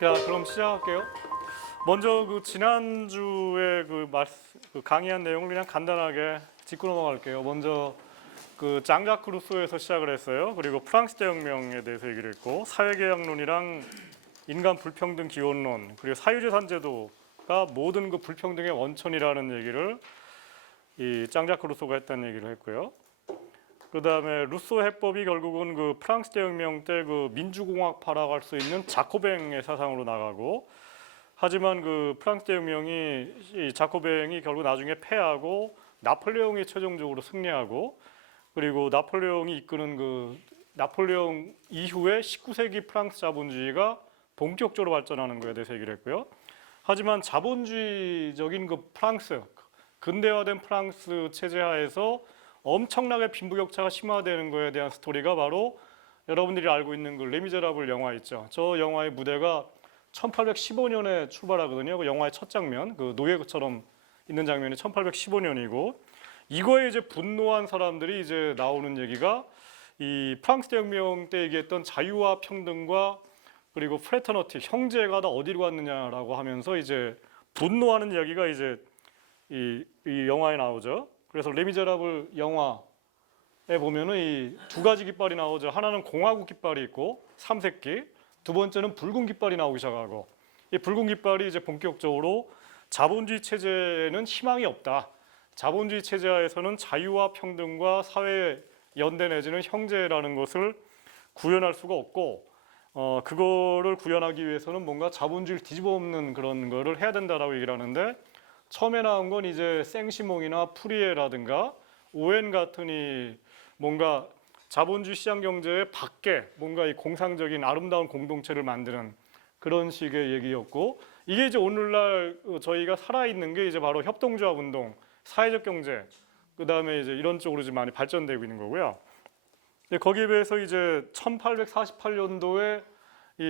자, 그럼 시작할게요. 먼저 그 지난주에 그 강의한 내용을 그냥 간단하게 짚고 넘어갈게요. 먼저 그 장자크 루소에서 시작을 했어요. 그리고 프랑스 대혁명에 대해서 얘기를 했고, 사회계약론이랑 인간 불평등 기원론, 그리고 사유재산제도가 모든 그 불평등의 원천이라는 얘기를 이 장자크 루소가 했다는 얘기를 했고요. 그 다음에 루소 해법이 결국은 그 프랑스 대혁명 때 그 민주공화파라고 할 수 있는 자코뱅의 사상으로 나가고, 하지만 그 프랑스 대혁명이 이 자코뱅이 결국 나중에 패하고 나폴레옹이 최종적으로 승리하고, 그리고 나폴레옹이 이끄는 그 나폴레옹 이후에 19세기 프랑스 자본주의가 본격적으로 발전하는 거에 대해서 얘기를 했고요. 하지만 자본주의적인 그 프랑스, 근대화된 프랑스 체제 하에서 엄청나게 빈부격차가 심화되는 거에 대한 스토리가 바로 여러분들이 알고 있는 그 레미제라블 영화 있죠. 저 영화의 무대가 1815년에 출발하거든요. 그 영화의 첫 장면, 그 노예처럼 있는 장면이 1815년이고, 이거에 이제 분노한 사람들이 이제 나오는 얘기가 이 프랑스 대혁명 때 얘기했던 자유와 평등과 그리고 프레터너티, 형제가 다 어디로 갔느냐라고 하면서 이제 분노하는 이야기가 이제 이 영화에 나오죠. 그래서 레미제라블 영화에 보면은 이 두 가지 깃발이 나오죠. 하나는 공화국 깃발이 있고 삼색기, 두 번째는 붉은 깃발이 나오기 시작하고, 이 붉은 깃발이 이제 본격적으로 자본주의 체제에는 희망이 없다. 자본주의 체제 하에서는 자유와 평등과 사회 연대 내지는 형제라는 것을 구현할 수가 없고, 그거를 구현하기 위해서는 뭔가 자본주의를 뒤집어 엎는 그런 거를 해야 된다라고 얘기를 하는데, 처음에 나온 건 이제 생시몽이나 프리에라든가 오웬 같은 이 뭔가 자본주의 시장 경제의 밖에 뭔가 이 공상적인 아름다운 공동체를 만드는 그런 식의 얘기였고, 이게 이제 오늘날 저희가 살아있는 게 이제 바로 협동조합 운동, 사회적 경제, 그 다음에 이제 이런 쪽으로 좀 많이 발전되고 있는 거고요. 거기에 비해서 이제 1848년도에 이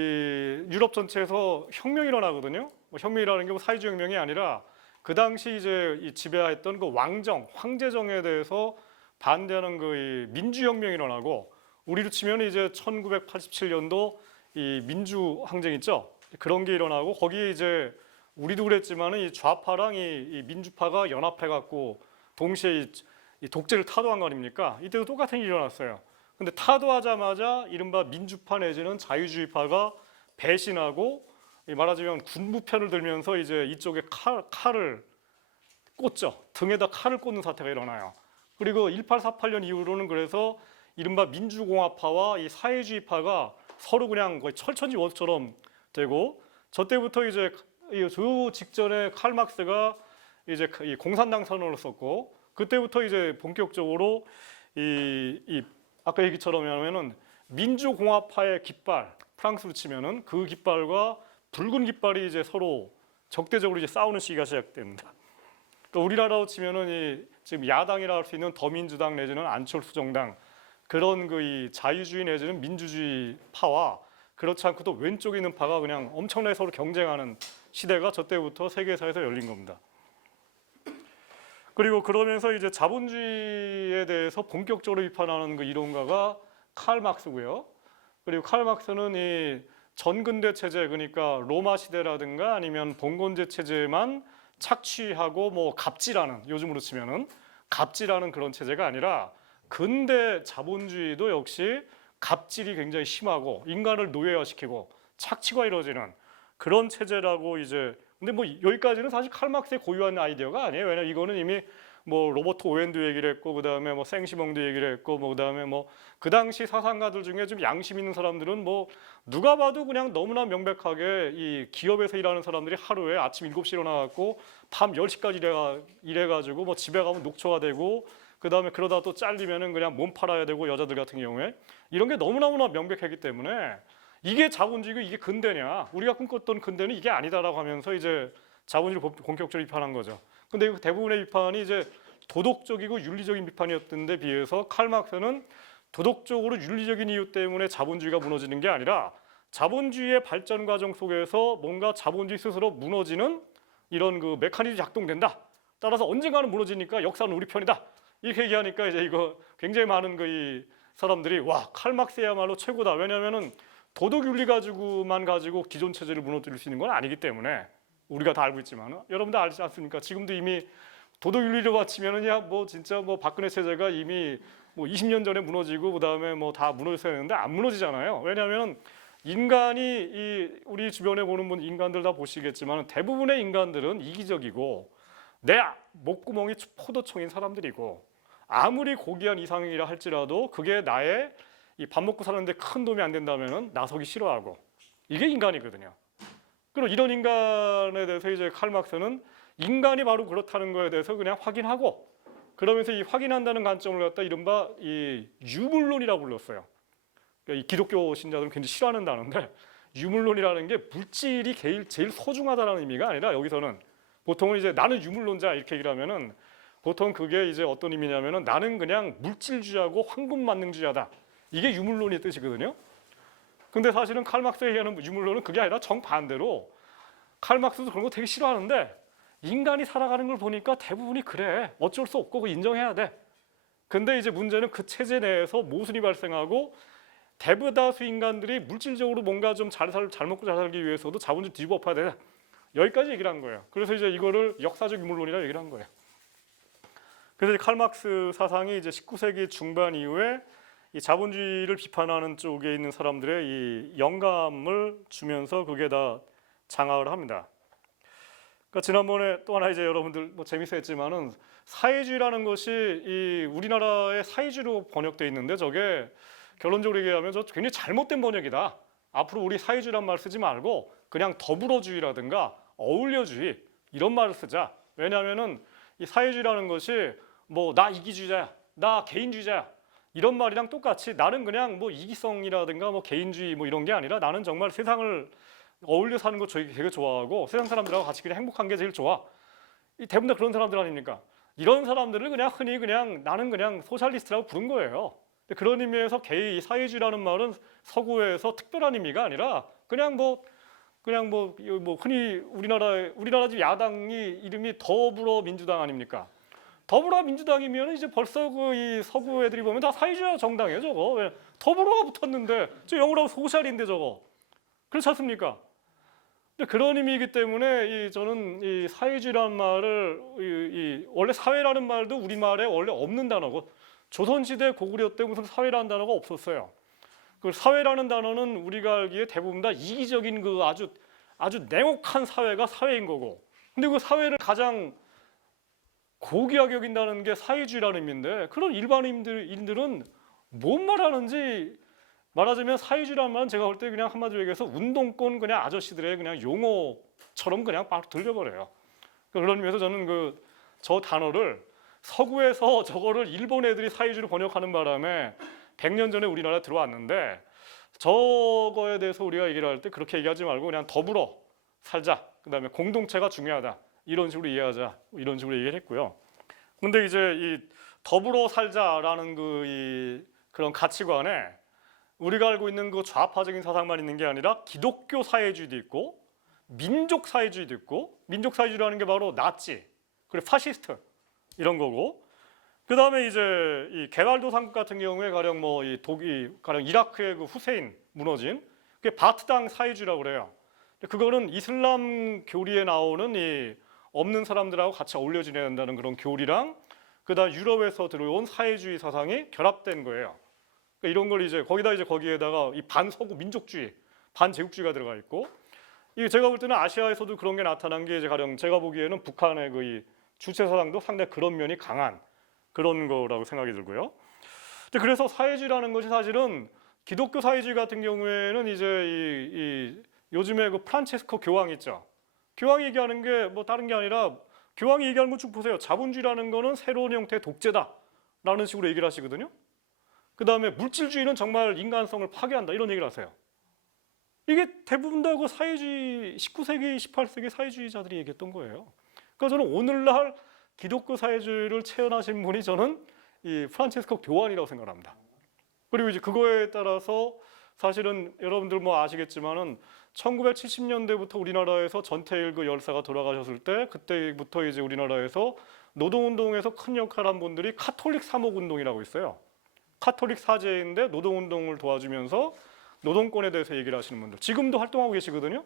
유럽 전체에서 혁명이 일어나거든요. 혁명이라는 게 뭐 사회주의 혁명이 아니라 그 당시 이제 이 지배했던 그 왕정, 황제정에 대해서 반대하는 그 민주혁명이 일어나고, 우리로 치면 이제 1987년도 이 민주항쟁 있죠. 그런 게 일어나고, 거기에 이제 우리도 그랬지만은 이 좌파랑 이 민주파가 연합해갖고 동시에 이 독재를 타도한 거 아닙니까? 이때도 똑같은 일이 일어났어요. 근데 타도하자마자 이른바 민주파 내지는 자유주의파가 배신하고, 말하자면 군부 편을 들면서 이제 이쪽에 칼을 꽂죠. 등에다 칼을 꽂는 사태가 일어나요. 그리고 1848년 이후로는 그래서 이른바 민주공화파와 이 사회주의파가 서로 그냥 거의 철천지원처럼 되고, 저 때부터 이제 조 직전에 칼 막스가 이제 이 공산당 선언을 썼고, 그때부터 이제 본격적으로 이 아까 얘기처럼 하면은 민주공화파의 깃발, 프랑스로 치면은 그 깃발과 붉은 깃발이 이제 서로 적대적으로 이제 싸우는 시기가 시작됩니다. 그러니까 우리나라로 치면은 이 지금 야당이라 할 수 있는 더민주당 내지는 안철수 정당, 그런 그 이 자유주의 내지는 민주주의 파와 그렇지 않고 또 왼쪽에 있는 파가 그냥 엄청나게 서로 경쟁하는 시대가 저 때부터 세계사에서 열린 겁니다. 그리고 그러면서 이제 자본주의에 대해서 본격적으로 비판하는 그 이론가가 칼 막스고요. 그리고 칼 막스는 이 전근대 체제, 그러니까 로마 시대라든가 아니면 봉건제 체제만 착취하고 뭐 갑질하는, 요즘으로 치면은 갑질하는 그런 체제가 아니라 근대 자본주의도 역시 갑질이 굉장히 심하고 인간을 노예화시키고 착취가 이루어지는 그런 체제라고 이제. 근데 뭐 여기까지는 사실 칼 막스의 고유한 아이디어가 아니에요. 왜냐면 이거는 이미 뭐 로버트 오웬도 얘기를 했고, 그 다음에 뭐 생시몽도 얘기를 했고, 뭐 그 다음에 뭐 그 당시 사상가들 중에 좀 양심 있는 사람들은 뭐 누가 봐도 그냥 너무나 명백하게 이 기업에서 일하는 사람들이 하루에 아침 7시에 일어나갖고 밤 10시까지 일해가지고 뭐 집에 가면 녹초가 되고, 그 다음에 그러다 또 잘리면은 그냥 몸 팔아야 되고, 여자들 같은 경우에 이런 게 너무너무나 명백하기 때문에 이게 자본주의고 이게 근대냐, 우리가 꿈꿨던 근대는 이게 아니다라고 하면서 이제 자본주의를 본격적으로 비판한 거죠. 근데 대부분의 비판이 이제 도덕적이고 윤리적인 비판이었던 데 비해서 칼 막스는 도덕적으로 윤리적인 이유 때문에 자본주의가 무너지는 게 아니라 자본주의의 발전 과정 속에서 뭔가 자본주의 스스로 무너지는 이런 그 메커니즘이 작동된다. 따라서 언젠가는 무너지니까 역사는 우리 편이다. 이렇게 얘기하니까 이제 이거 굉장히 많은 그 이 사람들이 와, 칼 막스야말로 최고다. 왜냐하면은 도덕 윤리 가지고 기존 체제를 무너뜨릴 수 있는 건 아니기 때문에 우리가 다 알고 있지만 여러분들 알지 않습니까? 지금도 이미 도덕 윤리로 바치면은 뭐 진짜 뭐 박근혜 체제가 이미 뭐 20년 전에 무너지고 그다음에 뭐 다 무너졌어야 했는데 안 무너지잖아요. 왜냐하면 인간이 우리 주변에 보는 분 인간들 다 보시겠지만 대부분의 인간들은 이기적이고 내 목구멍이 포도청인 사람들이고 아무리 고귀한 이상이라 할지라도 그게 나의 이 밥 먹고 사는데 큰 도움이 안 된다면은 나서기 싫어하고 이게 인간이거든요. 그럼 이런 인간에 대해서 이제 칼 막스는 인간이 바로 그렇다는 거에 대해서 그냥 확인하고 그러면서 이 확인한다는 관점을 갖다 이른바 이 유물론이라고 불렀어요. 그러니까 이 기독교 신자들은 굉장히 싫어하는 단어인데 유물론이라는 게 물질이 제일 소중하다는 의미가 아니라 여기서는 보통은 이제 나는 유물론자 이렇게 얘기를 하면은 보통 그게 이제 어떤 의미냐면은 나는 그냥 물질주의하고 황금만능주의하다. 이게 유물론의 뜻이거든요. 근데 사실은 칼 막스가 얘기하는 유물론은 그게 아니라 정반대로 칼 막스도 그런 거 되게 싫어하는데 인간이 살아가는 걸 보니까 대부분이 그래. 어쩔 수 없고 그거 인정해야 돼. 근데 이제 문제는 그 체제 내에서 모순이 발생하고 대다수 인간들이 물질적으로 뭔가 좀 잘 먹고 잘 살기 위해서도 자본주의 뒤집어 엎어야 돼. 여기까지 얘기를 한 거예요. 그래서 이제 이거를 역사적 유물론이라고 얘기를 한 거예요. 그래서 칼 막스 사상이 이제 19세기 중반 이후에 이 자본주의를 비판하는 쪽에 있는 사람들의 이 영감을 주면서 그게 다 장악을 합니다. 그러니까 지난번에 또 하나 이제 여러분들 뭐 재밌었지만은 사회주의라는 것이 이 우리나라의 사회주의로 번역돼 있는데 저게 결론적으로 얘기하면 저 굉장히 잘못된 번역이다. 앞으로 우리 사회주의란 말 쓰지 말고 그냥 더불어주의라든가 어울려주의 이런 말을 쓰자. 왜냐하면은 이 사회주의라는 것이 뭐 나 이기주의자야, 나 개인주의자야 이런 말이랑 똑같이 나는 그냥 뭐 이기성이라든가 뭐 개인주의 뭐 이런 게 아니라 나는 정말 세상을 어울려 사는 거 되게 좋아하고 세상 사람들하고 같이 그냥 행복한 게 제일 좋아. 대부분 다 그런 사람들 아닙니까? 이런 사람들을 그냥 흔히 그냥 나는 그냥 소셜리스트라고 부른 거예요. 그런 의미에서 사회주의라는 말은 서구에서 특별한 의미가 아니라 그냥 뭐 흔히 우리나라 집 야당이 이름이 더불어민주당 아닙니까? 더불어민주당이면 이제 벌써 이 서구 애들이 보면 다 사회주의 정당이에요 저거. 왜 더불어가 붙었는데 저 영어로 소셜인데 저거 그렇지 않습니까? 근데 그런 의미이기 때문에 저는 이 사회주의라는 말을 원래 사회라는 말도 우리말에 원래 없는 단어고 조선시대 고구려 때 무슨 사회라는 단어가 없었어요. 그 사회라는 단어는 우리가 알기에 대부분 다 이기적인 그 아주 냉혹한 사회가 사회인 거고 근데 그 사회를 가장 고귀하게 여긴다는 게 사회주의라는 의미인데 그런 일반인들은 뭔 말하는지 말하자면 사회주의라는 말은 제가 볼 때 그냥 한마디로 얘기해서 운동권 그냥 아저씨들의 그냥 용어처럼 그냥 막 들려버려요. 그런 의미에서 저는 저 단어를 서구에서 저거를 일본 애들이 사회주의로 번역하는 바람에 100년 전에 우리나라에 들어왔는데 저거에 대해서 우리가 얘기를 할 때 그렇게 얘기하지 말고 그냥 더불어 살자. 그다음에 공동체가 중요하다. 이런 식으로 이해하자. 이런 식으로 얘기를 했고요. 근데 이제 이 더불어 살자라는 그런 가치관에 우리가 알고 있는 그 좌파적인 사상만 있는 게 아니라 기독교 사회주의도 있고 민족 사회주의도 있고 민족 사회주의라는 게 바로 나치 그리고 파시스트 이런 거고 그다음에 이제 이 개발도상국 같은 경우에 가령 뭐 이 가령 이라크의 그 후세인 무너진 그게 바트당 사회주의라고 그래요. 그거는 이슬람 교리에 나오는 이 없는 사람들하고 같이 어울려 지내야 된다는 그런 교리랑 그다음 유럽에서 들어온 사회주의 사상이 결합된 거예요. 그러니까 이런 걸 이제 거기에다가 이 반서구 민족주의, 반제국주의가 들어가 있고 이 제가 볼 때는 아시아에서도 그런 게 나타난 게 이제 가령 제가 보기에는 북한의 그 주체 사상도 상당히 그런 면이 강한 그런 거라고 생각이 들고요. 근데 그래서 사회주의라는 것이 사실은 기독교 사회주의 같은 경우에는 이제 요즘에 그 프란체스코 교황 있죠. 교황이 얘기하는 게 뭐 다른 게 아니라 교황이 얘기하는 거 쭉 보세요. 자본주의라는 거는 새로운 형태의 독재다라는 식으로 얘기를 하시거든요. 그 다음에 물질주의는 정말 인간성을 파괴한다 이런 얘기를 하세요. 이게 대부분 다 그 사회주의 19세기, 18세기 사회주의자들이 얘기했던 거예요. 그러니까 저는 오늘날 기독교 사회주의를 체현하신 분이 저는 이 프란체스코 교황이라고 생각합니다. 그리고 이제 그거에 따라서 사실은 여러분들 뭐 아시겠지만은 1970년대부터 우리나라에서 전태일 그 열사가 돌아가셨을 때 그때부터 이제 우리나라에서 노동운동에서 큰 역할을 한 분들이 카톨릭 사목운동이라고 있어요. 카톨릭 사제인데 노동운동을 도와주면서 노동권에 대해서 얘기를 하시는 분들 지금도 활동하고 계시거든요.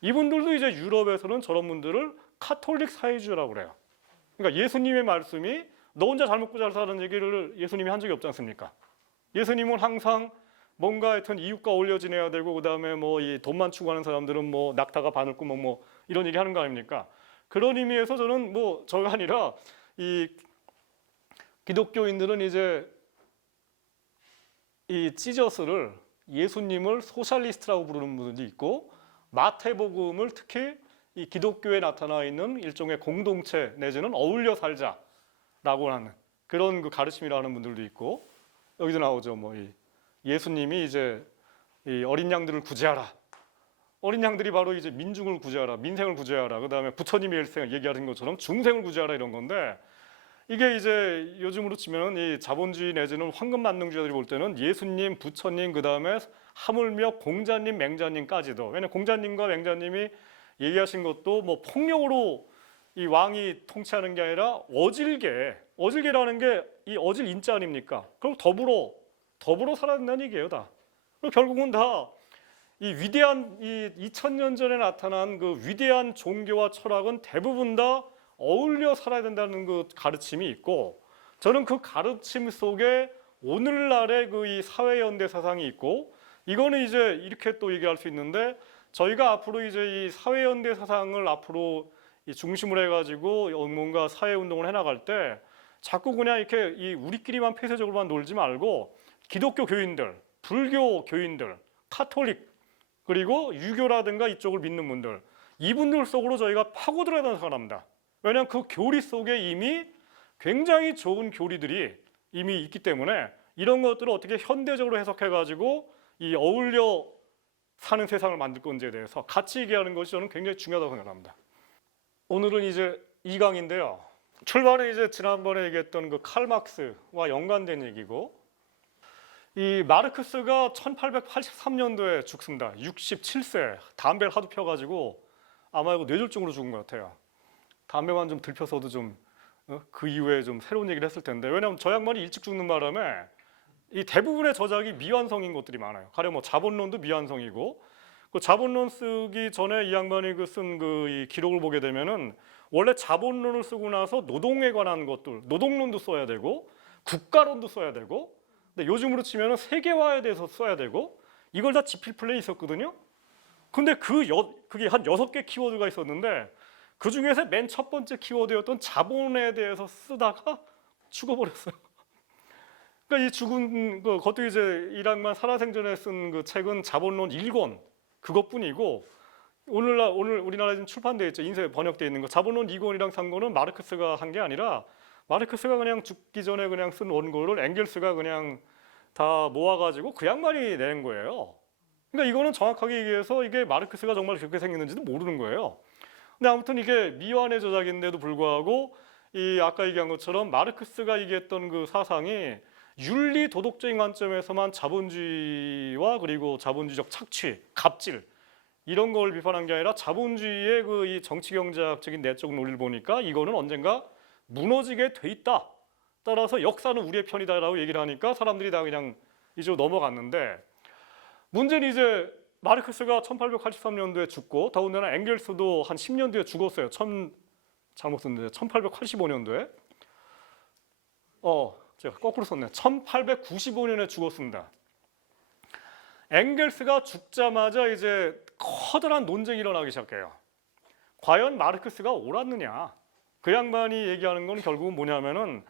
이분들도 이제 유럽에서는 저런 분들을 카톨릭 사회주의라고 그래요. 그러니까 예수님의 말씀이 너 혼자 잘 먹고 잘 사는 얘기를 예수님이 한 적이 없지 않습니까? 예수님은 항상 뭔가 하여튼 이웃과 어울려 지내야 되고 그다음에 뭐 이 돈만 추구하는 사람들은 뭐 낙타가 바늘구멍 뭐 이런 얘기 하는 거 아닙니까? 그런 의미에서 저는 뭐 저가 아니라 이 기독교인들은 이제 이 지저스를 예수님을 소셜리스트라고 부르는 분들도 있고 마태복음을 특히 이 기독교에 나타나 있는 일종의 공동체 내지는 어울려 살자라고 하는 그런 그 가르침이라는 분들도 있고 여기도 나오죠. 뭐 이 예수님이 이제 이 어린 양들을 구제하라. 어린 양들이 바로 이제 민중을 구제하라, 민생을 구제하라. 그다음에 부처님의 일생을 얘기하는 것처럼 중생을 구제하라 이런 건데 이게 이제 요즘으로 치면 이 자본주의 내지는 황금만능주의자들이 볼 때는 예수님, 부처님 그다음에 하물며 공자님, 맹자님까지도 왜냐면 공자님과 맹자님이 얘기하신 것도 뭐 폭력으로 이 왕이 통치하는 게 아니라 어질게라는 게 이 어질 인자 아닙니까? 그럼 더불어 살아야 된다는 얘기예요, 다. 결국은 다 이 위대한 이 2000년 전에 나타난 그 위대한 종교와 철학은 대부분 다 어울려 살아야 된다는 그 가르침이 있고 저는 그 가르침 속에 오늘날의 그 이 사회연대 사상이 있고 이거는 이제 이렇게 또 얘기할 수 있는데 저희가 앞으로 이제 이 사회연대 사상을 앞으로 이 중심으로 해가지고 뭔가 사회운동을 해나갈 때 자꾸 그냥 이렇게 이 우리끼리만 폐쇄적으로만 놀지 말고 기독교 교인들, 불교 교인들, 카톨릭 그리고 유교라든가 이쪽을 믿는 분들 이분들 속으로 저희가 파고들어야 된다고 생각합니다. 왜냐하면 그 교리 속에 이미 굉장히 좋은 교리들이 이미 있기 때문에 이런 것들을 어떻게 현대적으로 해석해가지고 이 어울려 사는 세상을 만들 건지에 대해서 같이 얘기하는 것이 저는 굉장히 중요하다고 생각합니다. 오늘은 이제 2강인데요. 출발은 이제 지난번에 얘기했던 그 칼 막스와 연관된 얘기고 이 마르크스가 1883년도에 죽습니다. 67세 담배를 하도 펴가지고 아마 이거 뇌졸중으로 죽은 것 같아요. 담배만 좀 들펴서도 좀 그 이후에 좀 새로운 얘기를 했을 텐데 왜냐하면 저 양반이 일찍 죽는 바람에 이 대부분의 저작이 미완성인 것들이 많아요. 가령 뭐 자본론도 미완성이고 그 자본론 쓰기 전에 이 양반이 쓴 그 이 기록을 보게 되면은 원래 자본론을 쓰고 나서 노동에 관한 것들, 노동론도 써야 되고 국가론도 써야 되고 근데 요즘으로 치면은 세계화에 대해서 써야 되고 이걸 다 지필 플랜이 있었거든요. 근데 그게 한 6개 키워드가 있었는데 그 중에서 맨 첫 번째 키워드였던 자본에 대해서 쓰다가 죽어버렸어요. 그러니까 이 죽은 그것도 이제 이랑만 살아생전에 쓴 그 책은 자본론 1권 그것뿐이고 오늘 우리나라에 지금 출판되어 있죠. 인쇄 번역되어 있는 거 자본론 2권이랑 3권은 마르크스가 한 게 아니라 마르크스가 그냥 죽기 전에 그냥 쓴 원고를 엥겔스가 그냥 다 모아가지고 그 양반이 낸 거예요. 그러니까 이거는 정확하게 얘기해서 이게 마르크스가 정말 그렇게 생겼는지도 모르는 거예요. 근데 아무튼 이게 미완의 저작인데도 불구하고 이 아까 얘기한 것처럼 마르크스가 얘기했던 그 사상이 윤리 도덕적인 관점에서만 자본주의와 그리고 자본주의적 착취, 갑질 이런 걸 비판한 게 아니라 자본주의의 그 이 정치 경제학적인 내적 논리를 보니까 이거는 언젠가 무너지게 돼 있다. 따라서 역사는 우리의 편이다라고 얘기를 하니까 사람들이 다 그냥 이제 넘어갔는데 문제는 이제 마르크스가 1883년도에 죽고 더군다나 엥겔스도 한 10년 뒤에 죽었어요. 잘못 썼는데 1885년도에 제가 거꾸로 썼네. 1895년에 죽었습니다. 엥겔스가 죽자마자 이제 커다란 논쟁이 일어나기 시작해요. 과연 마르크스가 옳았느냐? 그 양반이 얘기하는 건 결국은 뭐냐면은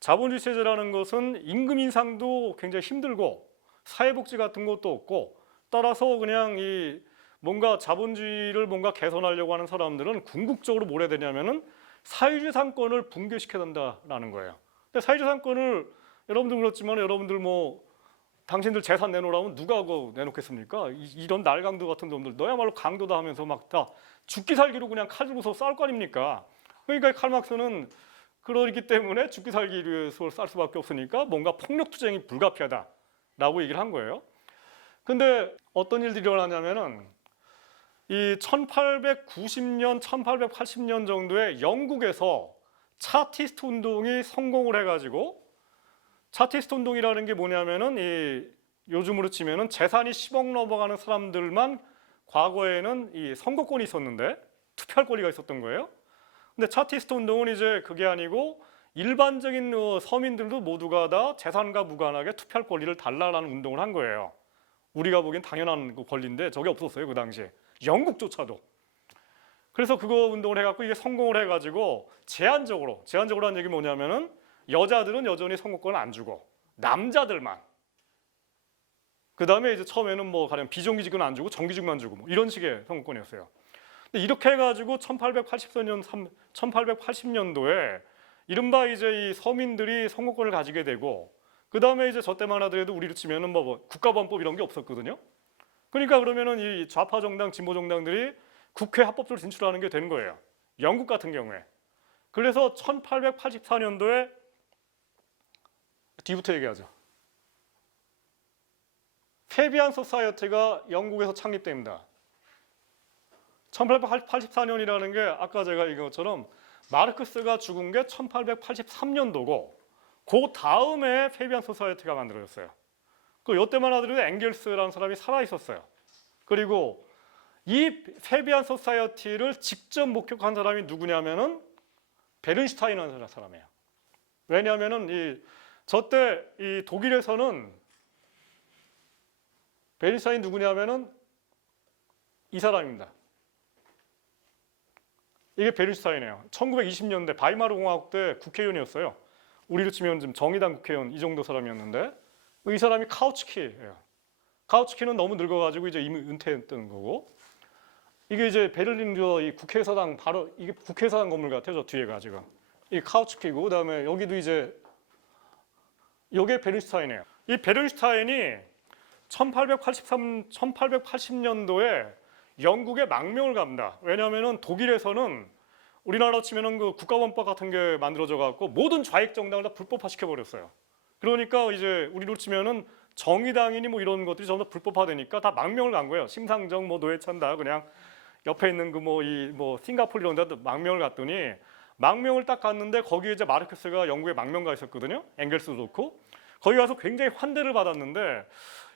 자본주의 체제라는 것은 임금 인상도 굉장히 힘들고 사회복지 같은 것도 없고 따라서 그냥 이 뭔가 자본주의를 뭔가 개선하려고 하는 사람들은 궁극적으로 뭘 해야 되냐면은 사회주의 상권을 붕괴시켜야 된다라는 거예요. 근데 사회주의 상권을 여러분들 그렇지만 여러분들 뭐 당신들 재산 내놓으라면 누가 그거 내놓겠습니까? 이런 날강도 같은 놈들 너야말로 강도다 하면서 막 다 죽기 살기로 그냥 칼 들고서 싸울 거 아닙니까? 그러니까 칼 막스는 그러기 때문에 죽기 살기 위해서 쌀 수밖에 없으니까 뭔가 폭력 투쟁이 불가피하다라고 얘기를 한 거예요. 근데 어떤 일들이 일어나냐면은 이 1890년, 1880년 정도에 영국에서 차티스트 운동이 성공을 해가지고 차티스트 운동이라는 게 뭐냐면은 이 요즘으로 치면은 재산이 10억 넘어가는 사람들만 과거에는 이 선거권이 있었는데 투표할 권리가 있었던 거예요. 근데 차티스트 운동은 이제 그게 아니고 일반적인 서민들도 모두가 다 재산과 무관하게 투표할 권리를 달라라는 운동을 한 거예요. 우리가 보기엔 당연한 그 권리인데 저게 없었어요, 그 당시에. 영국조차도. 그래서 그거 운동을 해갖고 이게 성공을 해가지고 제한적으로 하는 얘기 뭐냐면은 여자들은 여전히 선거권을 안 주고 남자들만. 그 다음에 이제 처음에는 뭐 가령 비정규직은 안 주고 정규직만 주고 뭐 이런 식의 선거권이었어요. 근데 이렇게 해가지고 1880년도에 이른바 이제 이 서민들이 선거권을 가지게 되고 그 다음에 이제 저 때만 하더라도 우리로 치면은 뭐 국가보안법 이런 게 없었거든요. 그러니까 그러면은 이 좌파 정당, 진보 정당들이 국회 합법적으로 진출하는 게 되는 거예요. 영국 같은 경우에. 그래서 1884년도에 뒤부터 얘기하죠. 페비안 소사이어티가 영국에서 창립됩니다. 1884년이라는 게 아까 제가 이것처럼 마르크스가 죽은 게 1883년도고 그 다음에 페비안 소사이어티가 만들어졌어요. 그 이때만 하더라도 앵겔스라는 사람이 살아 있었어요. 그리고 이 페비안 소사이어티를 직접 목격한 사람이 누구냐면은 베른슈타인이라는 사람이에요. 왜냐하면은 저때 이 독일에서는 베른슈타인 누구냐면은 이 사람입니다. 이게 베른슈타인이에요. 1920년대 바이마르 공화국 때 국회의원이었어요. 우리로 치면 지금 정의당 국회의원 이 정도 사람이었는데 이 사람이 카우츠키예요. 카우츠키는 너무 늙어가지고 이제 이미 은퇴했던 거고 이게 이제 베를린 이 국회의사당 바로 이게 국회의사당 건물 같아요. 저 뒤에가 지금 이 카우츠키고 그다음에 여기도 이제 이게 베른슈타인이에요. 이 베른슈타인이 1880년도에 영국에 망명을 갑니다. 왜냐하면은 독일에서는 우리나라로 치면은 그 국가원법 같은 게 만들어져 갖고 모든 좌익 정당을 다 불법화 시켜버렸어요. 그러니까 이제 우리로 치면은 정의당이니 뭐 이런 것들이 전부 다 불법화되니까 다 망명을 간 거예요. 심상정, 뭐 노회찬 다 그냥 옆에 있는 그 뭐 싱가포르 이런 데도 망명을 갔더니 망명을 딱 갔는데 거기에 이제 마르크스가 영국에 망명가 있었거든요. 앵겔스도 좋고 거기 가서 굉장히 환대를 받았는데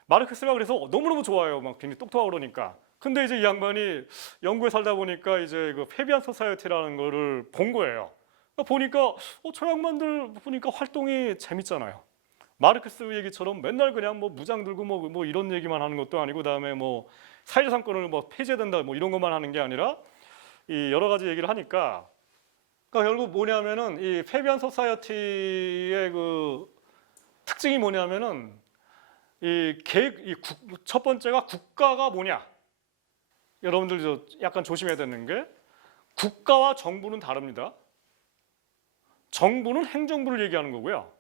마르크스가 그래서 너무너무 좋아요. 막 굉장히 똑똑하고 그러니까. 근데 이제 이 양반이 영국에 살다 보니까 이제 그 페비안 소사이어티라는 거를 본 거예요. 그러니까 보니까 저 양반들 보니까 활동이 재밌잖아요. 마르크스 얘기처럼 맨날 그냥 뭐 무장 들고 뭐 이런 얘기만 하는 것도 아니고 그다음에 뭐 사회자산권을 뭐 폐지된다 뭐 이런 것만 하는 게 아니라 이 여러 가지 얘기를 하니까 그러니까 결국 뭐냐면은 이 페비안 소사이어티의 그 특징이 뭐냐면은 첫 번째가 국가가 뭐냐. 여러분들 약간 조심해야 되는 게 국가와 정부는 다릅니다. 정부는 행정부를 얘기하는 거고요.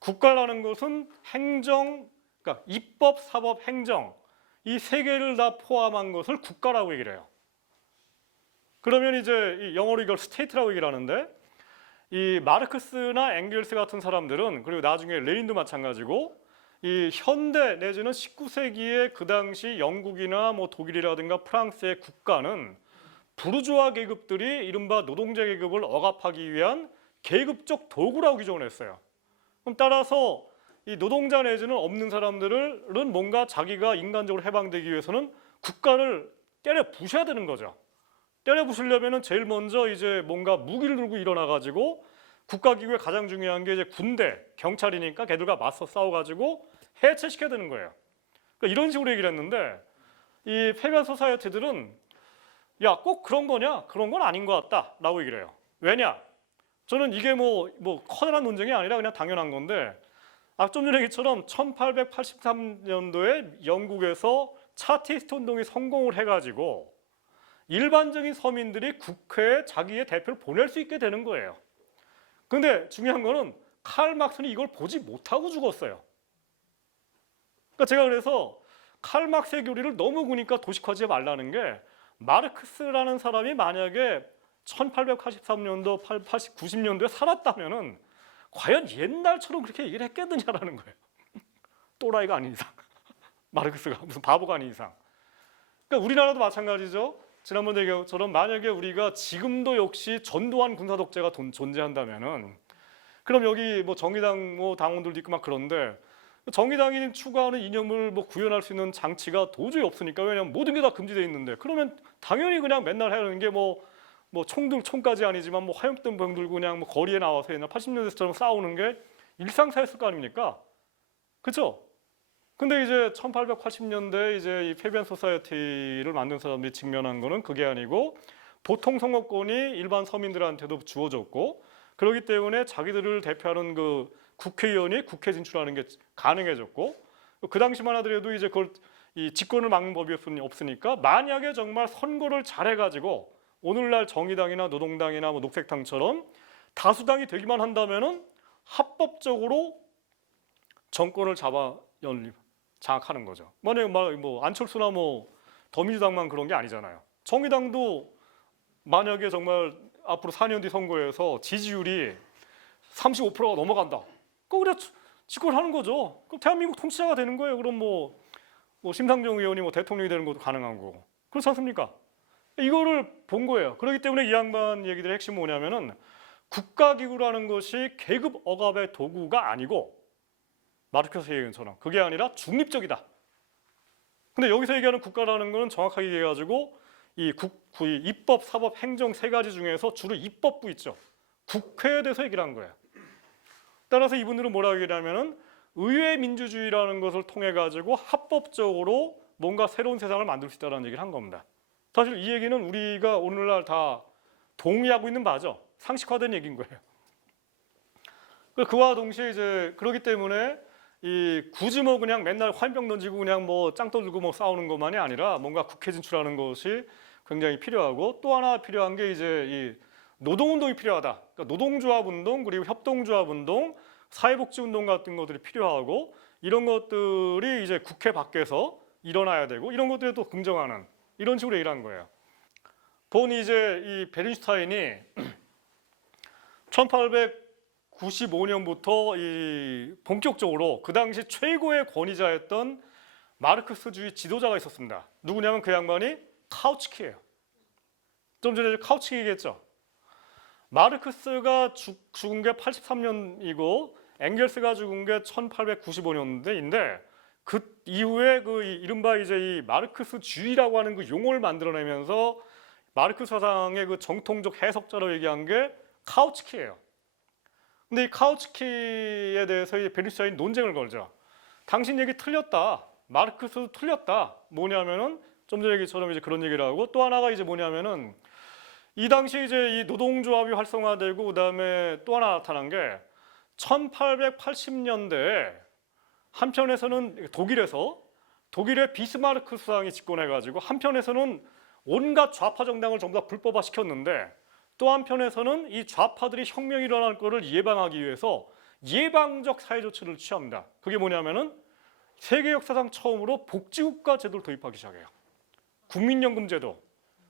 국가라는 것은 행정, 그러니까 입법, 사법, 행정 이 세 개를 다 포함한 것을 국가라고 얘기를 해요. 그러면 이제 영어로 이걸 스테이트라고 얘기를 하는데 이 마르크스나 앵겔스 같은 사람들은 그리고 나중에 레닌도 마찬가지고 이 현대 내지는 19세기의 그 당시 영국이나 뭐 독일이라든가 프랑스의 국가는 부르주아 계급들이 이른바 노동자 계급을 억압하기 위한 계급적 도구라고 규정을 했어요. 그럼 따라서 이 노동자 내지는 없는 사람들은 뭔가 자기가 인간적으로 해방되기 위해서는 국가를 때려 부셔야 되는 거죠. 때려 부수려면은 제일 먼저 이제 뭔가 무기를 들고 일어나 가지고 국가기구의 가장 중요한 게 이제 군대, 경찰이니까 걔들과 맞서 싸워가지고 해체시켜야 되는 거예요. 그러니까 이런 식으로 얘기를 했는데 이 페비안 소사이어티들은 야, 꼭 그런 거냐? 그런 건 아닌 것 같다라고 얘기를 해요. 왜냐? 저는 이게 뭐 커다란 논쟁이 아니라 그냥 당연한 건데 좀 전에 얘기처럼 1883년도에 영국에서 차티스트 운동이 성공을 해가지고 일반적인 서민들이 국회에 자기의 대표를 보낼 수 있게 되는 거예요. 근데 중요한 거는 칼 막스는 이걸 보지 못하고 죽었어요. 그러니까 제가 그래서 칼 막스의 교리를 너무 구니까 도식화하지 말라는 게 마르크스라는 사람이 만약에 1883년도, 90년도에 살았다면은 과연 옛날처럼 그렇게 얘기를 했겠느냐라는 거예요. 또라이가 아닌 이상. 마르크스가 무슨 바보가 아닌 이상. 그러니까 우리나라도 마찬가지죠. 지난번에 얘기한 것처럼 만약에 우리가 지금도 역시 전두환 군사 독재가 존재한다면은 그럼 여기 뭐 정의당 뭐 당원들도 있고 막 그런데 정의당이 추구하는 이념을 뭐 구현할 수 있는 장치가 도저히 없으니까. 왜냐하면 모든 게 다 금지되어 있는데, 그러면 당연히 그냥 맨날 하는 게 뭐 총까지 아니지만 뭐 화염병 들고 그냥 뭐 거리에 나와서 옛날 80년대처럼 싸우는 게 일상사였을 거 아닙니까? 그렇죠? 근데 이제 1880년대 이제 이 페비안 소사이어티를 만든 사람들이 직면한 거는 그게 아니고 보통 선거권이 일반 서민들한테도 주어졌고, 그렇기 때문에 자기들을 대표하는 그 국회의원이 국회 진출하는 게 가능해졌고, 그 당시만 하더라도 이제 그걸 이 집권을 막는 법이 없으니까 만약에 정말 선거를 잘해가지고 오늘날 정의당이나 노동당이나 뭐 녹색당처럼 다수당이 되기만 한다면은 합법적으로 정권을 장악하는 거죠. 만약에 뭐 안철수나 뭐 더민주당만 그런 게 아니잖아요. 정의당도 만약에 정말 앞으로 4년 뒤 선거에서 지지율이 35%가 넘어간다. 그냥 집권하는 거죠. 그럼 대한민국 통치자가 되는 거예요. 그럼 뭐 심상정 의원이 뭐 대통령이 되는 것도 가능한 거고. 그렇지 않습니까? 이거를 본 거예요. 그렇기 때문에 이 양반 얘기들의 핵심은 뭐냐면은 국가기구라는 것이 계급 억압의 도구가 아니고, 마르크스 얘기처럼 그게 아니라 중립적이다. 근데 여기서 얘기하는 국가라는 것은 정확하게 얘기해가지고 이 입법, 사법, 행정 세 가지 중에서 주로 입법부 있죠. 국회에 대해서 얘기를 한 거예요. 따라서 이분들은 뭐라고 얘기하냐면은 의회 민주주의라는 것을 통해 가지고 합법적으로 뭔가 새로운 세상을 만들 수 있다는 얘기를 한 겁니다. 사실 이 얘기는 우리가 오늘날 다 동의하고 있는 바죠. 상식화된 얘기인 거예요. 그와 동시에 이제 그렇기 때문에 굳이 뭐 그냥 맨날 화염병 던지고 그냥 뭐 짱 떠들고 뭐 싸우는 것만이 아니라 뭔가 국회 진출하는 것이 굉장히 필요하고, 또 하나 필요한 게 이제 이 노동운동이 필요하다. 그러니까 노동조합 운동, 그리고 협동조합 운동, 사회복지 운동 같은 것들이 필요하고, 이런 것들이 이제 국회 밖에서 일어나야 되고, 이런 것들에 또 긍정하는 이런 식으로 얘기를 한 거예요. 본이 이제 이 베른슈타인이 1895년부터 이 본격적으로 그 당시 최고의 권위자였던 마르크스주의 지도자가 있었습니다. 누구냐면 그 양반이 카우츠키예요. 좀 전에 카우츠키 얘기했죠. 마르크스가 죽은 게 83년이고 엥겔스가 죽은 게 1895년대인데, 그 이후에 그 이른바 이제 이 마르크스주의라고 하는 그 용어를 만들어내면서 마르크스 사상의 그 정통적 해석자로 얘기한 게 카우츠키예요. 근데 이 카우츠키에 대해서 이 베른슈타인이 논쟁을 걸죠. 당신 얘기 틀렸다. 마르크스도 틀렸다. 뭐냐면은 좀 전에 얘기처럼 이제 그런 얘기를 하고, 또 하나가 이제 뭐냐면은 이 당시 이제 이 노동조합이 활성화되고, 그다음에 또 하나 나타난 게 1880년대에 한편에서는 독일의 비스마르크 수상이 집권해가지고 한편에서는 온갖 좌파 정당을 전부 다 불법화 시켰는데, 또 한편에서는 이 좌파들이 혁명이 일어날 것을 예방하기 위해서 예방적 사회 조치를 취합니다. 그게 뭐냐면은 세계 역사상 처음으로 복지국가 제도를 도입하기 시작해요. 국민연금제도,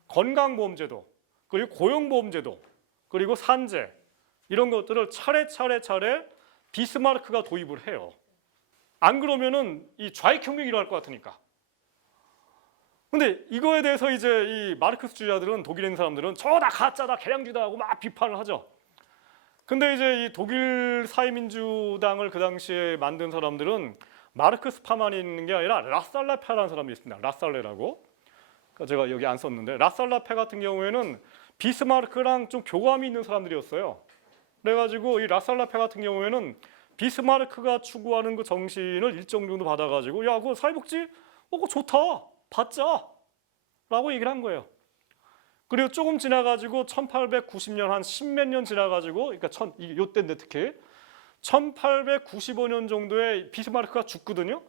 건강보험제도, 그리고 고용보험제도, 그리고 산재, 이런 것들을 차례 비스마르크가 도입을 해요. 안 그러면은 이 좌익혁명이 일어날 것 같으니까. 근데 이거에 대해서 이제 이 마르크스주의자들은, 독일에 있는 사람들은 저거 다 가짜다, 개량주의다 하고 막 비판을 하죠. 근데 이제 이 독일 사회민주당을 그 당시에 만든 사람들은 마르크스파만 있는 게 아니라 라살레페라는 사람이 있습니다. 라살레라고. 그러니까 제가 여기 안 썼는데, 라살레페 같은 경우에는 비스마르크랑 좀 교감이 있는 사람들이었어요. 그래가지고 이 라살레페 같은 경우에는 비스마르크가 추구하는 그 정신을 일정 정도 받아가지고, 야, 그거 사회복지? 그거 좋다. 받자. 라고 얘기를 한 거예요. 그리고 조금 지나가지고 1890년 한 십몇 년 지나가지고, 그러니까 요때인데 특히 1895년 정도에 비스마르크가 죽거든요.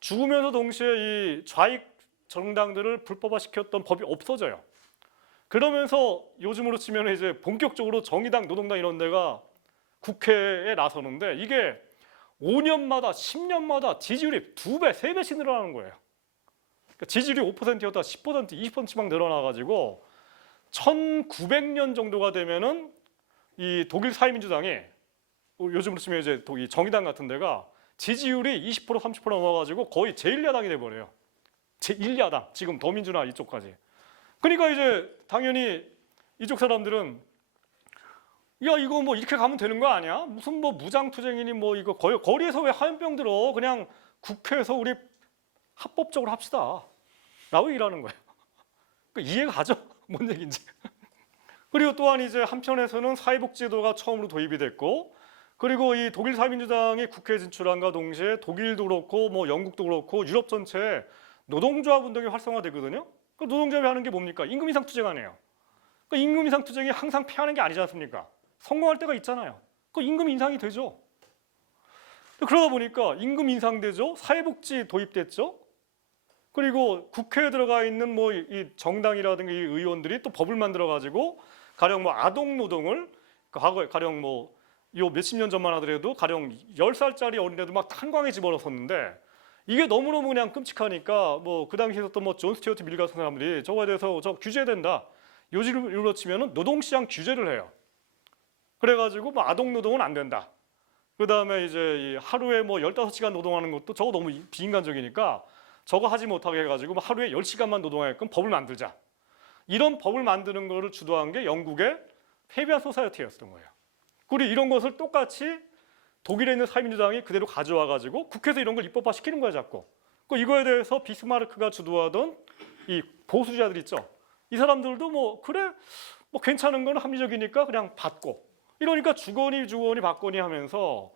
죽으면서 동시에 이 좌익 정당들을 불법화시켰던 법이 없어져요. 그러면서 요즘으로 치면 이제 본격적으로 정의당, 노동당 이런 데가 국회에 나서는데, 이게 5년마다 10년마다 지지율이 2배, 3배씩 늘어나는 거예요. 그러니까 지지율이 5%였다 10%, 20%씩 늘어나가지고 1900년 정도가 되면은 이 독일 사회민주당이, 요즘으로 치면 이제 정의당 같은 데가 지지율이 20%, 30% 넘어가지고 거의 제1야당이 돼버려요. 제1야당, 지금 더민주나 이쪽까지. 그러니까 이제 당연히 이쪽 사람들은 야 이거 뭐 이렇게 가면 되는 거 아니야? 무슨 뭐 무장투쟁이니 뭐 이거 거리에서 왜 화염병 들어? 그냥 국회에서 우리 합법적으로 합시다 라고 일하는 거예요. 그러니까 이해가 가죠? 뭔 얘기인지. 그리고 또한 이제 한편에서는 사회복지제도가 처음으로 도입이 됐고, 그리고 이 독일 사회민주당이 국회에 진출한과 동시에 독일도 그렇고 뭐 영국도 그렇고 유럽 전체에 노동조합 운동이 활성화되거든요. 그 노동조합이 하는 게 뭡니까? 임금 인상 투쟁하네요. 그 임금 인상 투쟁이 항상 패하는 게 아니지 않습니까? 성공할 때가 있잖아요. 그 임금 인상이 되죠. 그러다 보니까 임금 인상되죠. 사회복지 도입됐죠. 그리고 국회에 들어가 있는 뭐 이 정당이라든가 이 의원들이 또 법을 만들어 가지고 가령 뭐 아동 노동을 과거에 가령 뭐 요 몇십 년 전만 하더라도 가령 10살짜리 어린애도 막 탄광에 집어넣었는데 이게 너무너무 그냥 끔찍하니까 뭐 그 당시에 있었던 뭐 존 스튜어트 밀 같은 사람들이 저거에 대해서 저 규제된다. 요지로 치면은 노동시장 규제를 해요. 그래가지고 뭐 아동 노동은 안 된다. 그 다음에 이제 이 하루에 뭐 15시간 노동하는 것도 저거 너무 비인간적이니까 저거 하지 못하게 해가지고 뭐 하루에 10시간만 노동하게끔 법을 만들자. 이런 법을 만드는 거를 주도한 게 영국의 페비안 소사이어티였던 거예요. 그리고 이런 것을 똑같이 독일에 있는 사회민주당이 그대로 가져와가지고 국회에서 이런 걸 입법화 시키는 거야 자꾸. 이거에 대해서 비스마르크가 주도하던 이 보수자들 있죠. 이 사람들도 뭐 그래 뭐 괜찮은 건 합리적이니까 그냥 받고 이러니까 주거니 받거니 하면서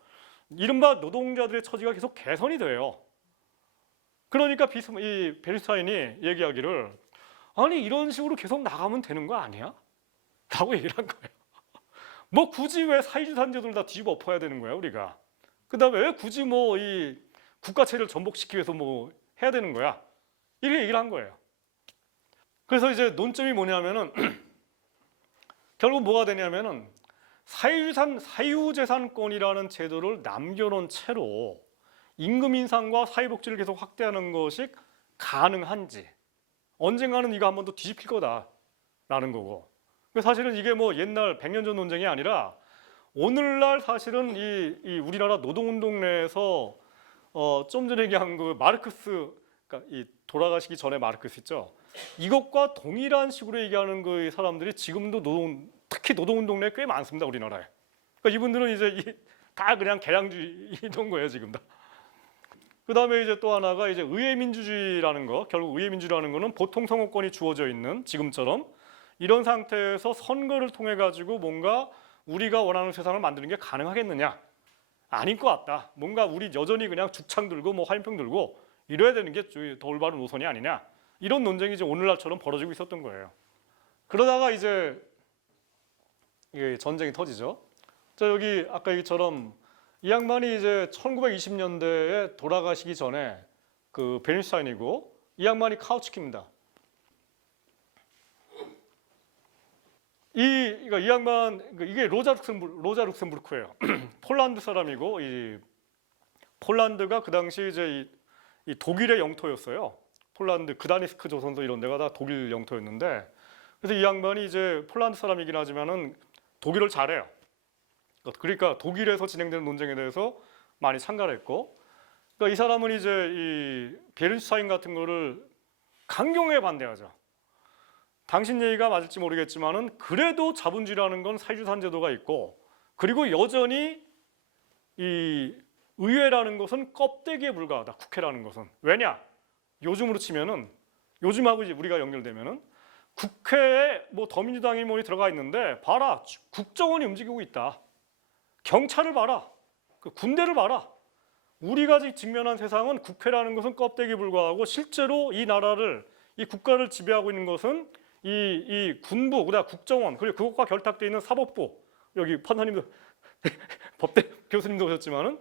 이른바 노동자들의 처지가 계속 개선이 돼요. 그러니까 이 베르슈타인이 얘기하기를 아니 이런 식으로 계속 나가면 되는 거 아니야? 라고 얘기를 한 거예요. 뭐 굳이 왜 사회주산제도를 다 뒤집어 엎어야 되는 거야 우리가? 그 다음에 왜 굳이 뭐 이 국가체를 전복시키기 위해서 뭐 해야 되는 거야? 이렇게 얘기를 한 거예요. 그래서 이제 논점이 뭐냐면은 결국 뭐가 되냐면은 사유재산권이라는 제도를 남겨놓은 채로 임금 인상과 사회복지를 계속 확대하는 것이 가능한지 언젠가는 이거 한 번 더 뒤집힐 거다라는 거고, 사실은 이게 뭐 옛날 100년 전 논쟁이 아니라 오늘날 사실은 이 우리나라 노동운동 내에서 좀 전에 얘기한 그 마르크스, 그러니까 이 돌아가시기 전에 마르크스 있죠. 이것과 동일한 식으로 얘기하는 그 사람들이 지금도 특히 노동운동 내에 꽤 많습니다 우리나라에. 그러니까 이분들은 이제 다 그냥 개량주의인 거예요 지금 다. 그 다음에 이제 또 하나가 이제 의회민주주의라는 거. 결국 의회민주라는 거는 보통 선거권이 주어져 있는 지금처럼 이런 상태에서 선거를 통해 가지고 뭔가 우리가 원하는 세상을 만드는 게 가능하겠느냐? 아닐 것 같다. 뭔가 우리 여전히 그냥 죽창 들고 뭐 화염병 들고 이래야 되는 게 더 올바른 노선이 아니냐? 이런 논쟁이 이제 오늘날처럼 벌어지고 있었던 거예요. 그러다가 이제 이게 전쟁이 터지죠. 자, 여기 아까 얘기처럼 이 양반이 이제 1920년대에 돌아가시기 전에 그 베른슈타인이고 이 양반이 카우츠키입니다. 그러니까 이 양반 이게 로자 룩셈부르크예요. 폴란드 사람이고 이 폴란드가 그 당시 이제 이 독일의 영토였어요. 폴란드 그다니스크 조선소 이런 데가 다 독일 영토였는데 그래서 이 양반이 이제 폴란드 사람이긴 하지만은 독일을 잘해요. 그러니까 독일에서 진행되는 논쟁에 대해서 많이 참가를 했고, 그러니까 이 사람은 이제 이 베른슈타인 같은 거를 강경하게 반대하죠. 당신 얘기가 맞을지 모르겠지만은 그래도 자본주의라는 건 사회주산제도가 있고, 그리고 여전히 이 의회라는 것은 껍데기에 불과하다. 국회라는 것은 왜냐? 요즘으로 치면은 요즘하고 이제 우리가 연결되면은 국회에 뭐 더민주당이 뭐니 들어가 있는데 봐라 국정원이 움직이고 있다. 경찰을 봐라. 그 군대를 봐라. 우리가 직면한 세상은 국회라는 것은 껍데기에 불과하고 실제로 이 나라를 이 국가를 지배하고 있는 것은 이 군부, 그다음 국정원, 그리고 그것과 결탁되어 있는 사법부, 여기 판사님도 법대 교수님도 오셨지만은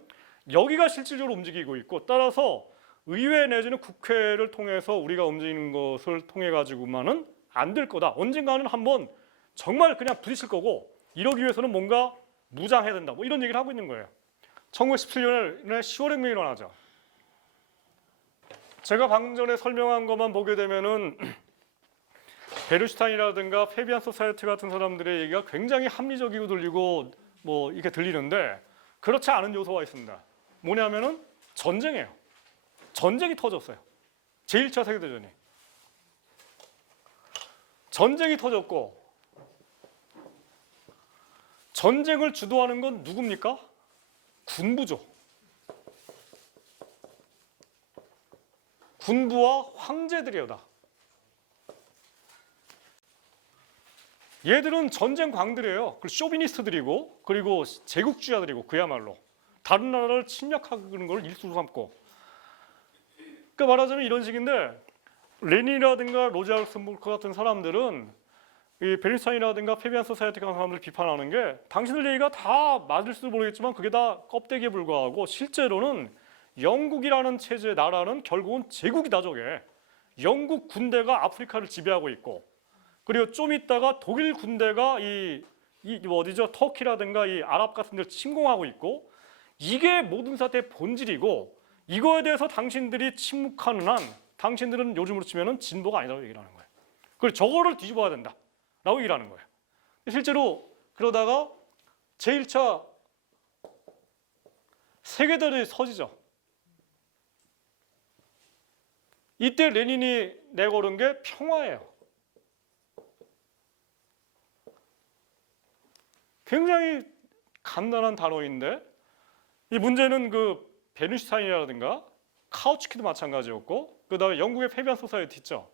여기가 실질적으로 움직이고 있고, 따라서 의회 내지는 국회를 통해서 우리가 움직이는 것을 통해 가지고만은 안 될 거다. 언젠가는 한번 정말 그냥 부딪힐 거고, 이러기 위해서는 뭔가 무장해야 된다. 뭐 이런 얘기를 하고 있는 거예요. 1917년에 10월 혁명이 일어나죠. 제가 방금 전에 설명한 것만 보게 되면은 베르슈타인이라든가 페비안 소사이어티 같은 사람들의 얘기가 굉장히 합리적이고 들리고 뭐 이렇게 들리는데 그렇지 않은 요소가 있습니다. 뭐냐면은 전쟁이에요. 전쟁이 터졌어요. 제1차 세계대전이. 전쟁이 터졌고 전쟁을 주도하는 건 누굽니까? 군부죠. 군부와 황제들이요 다. 얘들은 전쟁 광들이에요. 그리고 쇼비니스트들이고 그리고 제국주의자들이고 그야말로 다른 나라를 침략하는 걸 일수로 삼고. 그러니까 말하자면 이런 식인데 레닌이라든가 로제 룩셈부르크 같은 사람들은 이 베르사유라든가 페비안 소사이어티 같은 사람들을 비판하는 게 당신들 얘기가 다 맞을지도 모르겠지만 그게 다 껍데기에 불과하고 실제로는 영국이라는 체제 나라는 결국은 제국이다 저게. 영국 군대가 아프리카를 지배하고 있고 그리고 좀 있다가 독일 군대가 이 어디죠? 터키라든가 이 아랍 같은 데를 침공하고 있고 이게 모든 사태의 본질이고 이거에 대해서 당신들이 침묵하는 한 당신들은 요즘으로 치면은 진보가 아니라고 얘기를 하는 거예요. 그리고 저거를 뒤집어야 된다 라고 얘기를 하는 거예요. 실제로 그러다가 제1차 세계대전이 터지죠. 이때 레닌이 내걸은 게 평화예요. 굉장히 간단한 단어인데 이 문제는 그 베르사유라든가 카우츠키도 마찬가지였고 그다음에 영국의 페비안 소사이어티 있죠.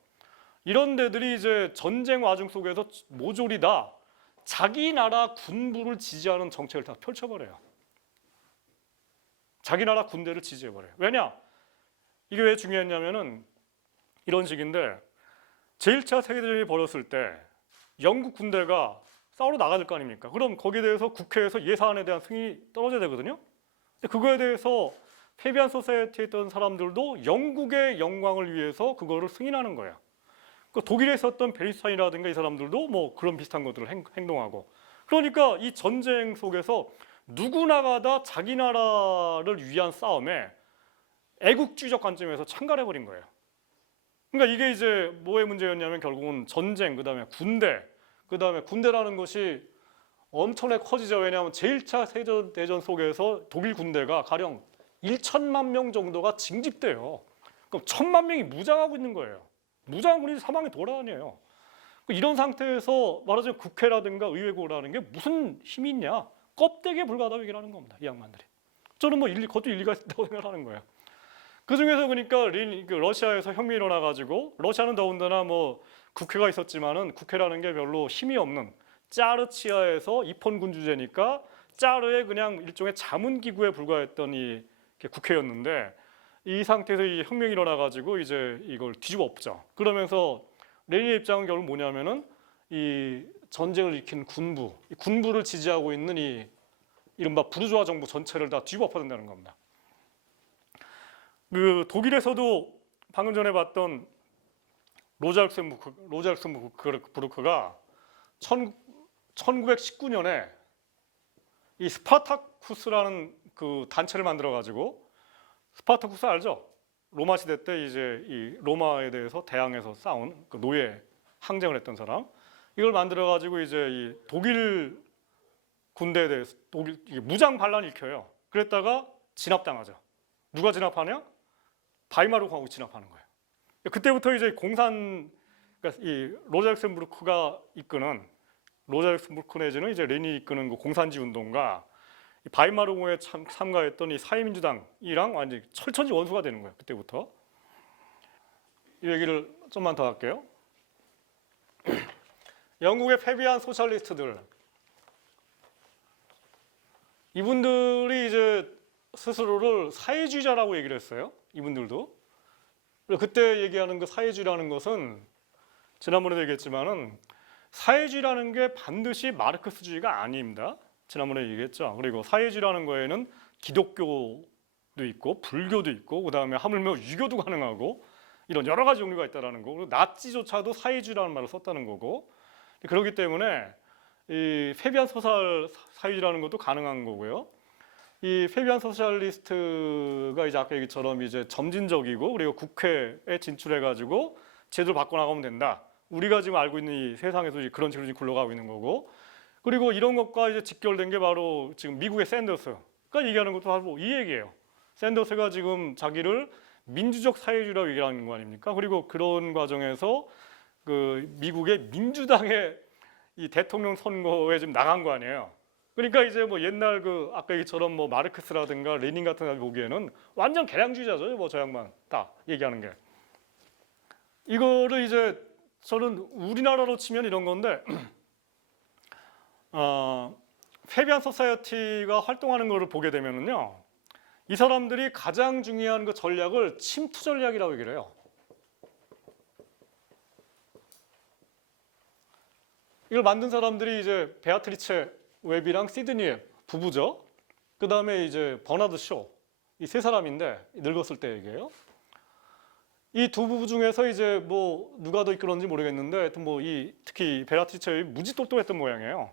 이런 데들이 이제 전쟁 와중 속에서 모조리 다 자기 나라 군부를 지지하는 정책을 다 펼쳐버려요. 자기 나라 군대를 지지해버려요. 왜냐? 이게 왜 중요했냐면은 이런 식인데 제1차 세계대전이 벌어졌을 때 영국 군대가 싸우러 나가야 될 거 아닙니까? 그럼 거기에 대해서 국회에서 예산에 대한 승인이 떨어져야 되거든요. 근데 그거에 대해서 페비안 소사이어티에 있던 사람들도 영국의 영광을 위해서 그거를 승인하는 거예요. 그 독일에 있었던 베리스타인이라든가 이 사람들도 뭐 그런 비슷한 것들을 행동하고 그러니까 이 전쟁 속에서 누구나가 다 자기 나라를 위한 싸움에 애국주의적 관점에서 참가해버린 거예요. 그러니까 이게 이제 뭐의 문제였냐면 결국은 전쟁, 그다음에 군대라는 것이 엄청나게 커지죠. 왜냐하면 제1차 세계대전 속에서 독일 군대가 가령 1천만 명 정도가 징집돼요. 그럼 1,000만 명이 무장하고 있는 거예요. 무장한 군인이 사방에 돌아다녀요. 이런 상태에서 말하자면 국회라든가 의회고라는 게 무슨 힘이 있냐? 껍데기에 불과하다고 얘기를 하는 겁니다. 이 양반들이. 저는 뭐 그것도 일리가 있다고 생각하는 거예요. 그 중에서 그러니까 러시아에서 혁명이 일어나가지고 러시아는 더군다나 뭐 국회가 있었지만은 국회라는 게 별로 힘이 없는 짜르치아에서 입헌군주제니까 짜르의 그냥 일종의 자문기구에 불과했던 이 국회였는데 이 상태에서 이 혁명이 일어나가지고 이제 이걸 뒤집어 엎죠. 그러면서 레닌의 입장은 결국 뭐냐면은 이 전쟁을 일으킨 군부를 지지하고 있는 이 이른바 부르주아 정부 전체를 다 뒤집어 엎어야 된다는 겁니다. 그 독일에서도 방금 전에 봤던 로제 룩셈부르크가 1919년에 이 스파타쿠스라는 그 단체를 만들어 가지고 스파타쿠스 알죠? 로마 시대 때 이제 이 로마에 대해서 대항해서 싸운 그 노예 항쟁을 했던 사람 이걸 만들어 가지고 이제 이 독일 군대에 대해서 무장 반란을 일으켜요. 그랬다가 진압당하죠. 누가 진압하냐? 바이마르 공화국이 진압하는 거예요. 그때부터 이제 그러니까 이 로제 룩셈부르크가 이끄는 로제 룩셈부르크 내지는 이제 레닌이 이끄는 그 공산주의 운동과 바이마르 공화국에 참가했던 이 사회민주당이랑 완전히 철천지 원수가 되는 거예요. 그때부터. 이 얘기를 좀만 더 할게요. 영국의 페비안 소셜리스트들 이분들이 이제 스스로를 사회주의자라고 얘기를 했어요. 이분들도. 그때 얘기하는 그 사회주의라는 것은 지난번에도 얘기했지만은 사회주의라는 게 반드시 마르크스주의가 아닙니다. 지난번에 얘기했죠. 그리고 사회주의라는 거에는 기독교도 있고 불교도 있고 그다음에 하물며 유교도 가능하고 이런 여러 가지 종류가 있다라는 거. 그리고 나치조차도 사회주의라는 말을 썼다는 거고. 그렇기 때문에 이 페비안 소셜 사회주의라는 것도 가능한 거고요. 이 페비안 소셜리스트가 이제 아까 얘기처럼 이제 점진적이고 그리고 국회에 진출해가지고 제도를 바꿔나가면 된다. 우리가 지금 알고 있는 이 세상에서 그런 식으로 굴러가고 있는 거고. 그리고 이런 것과 이제 직결된 게 바로 지금 미국의 샌더스가 얘기하는 것도 바로 이 얘기예요. 샌더스가 지금 자기를 민주적 사회주의라고 얘기하는 거 아닙니까? 그리고 그런 과정에서 그 미국의 민주당의 이 대통령 선거에 지금 나간 거 아니에요. 그러니까 이제 뭐 옛날 그 아까 얘기처럼 뭐 마르크스라든가 레닌 같은 사람이 보기에는 완전 개량주의자죠. 뭐 저 양반 다 얘기하는 게. 이거를 이제 저는 우리나라로 치면 이런 건데 페비안 소사이어티가 활동하는 거를 보게 되면은요. 이 사람들이 가장 중요한 그 전략을 침투 전략이라고 얘기를 해요. 이걸 만든 사람들이 이제 베아트리체 웹이랑 시드니 웹 부부죠. 그 다음에 이제 버나드 쇼 이 세 사람인데 늙었을 때 얘기예요. 이 두 부부 중에서 이제 뭐 누가 더 이끌었는지 모르겠는데 하여튼 뭐 특히 베아트리체 웹이 무지 똑똑했던 모양이에요.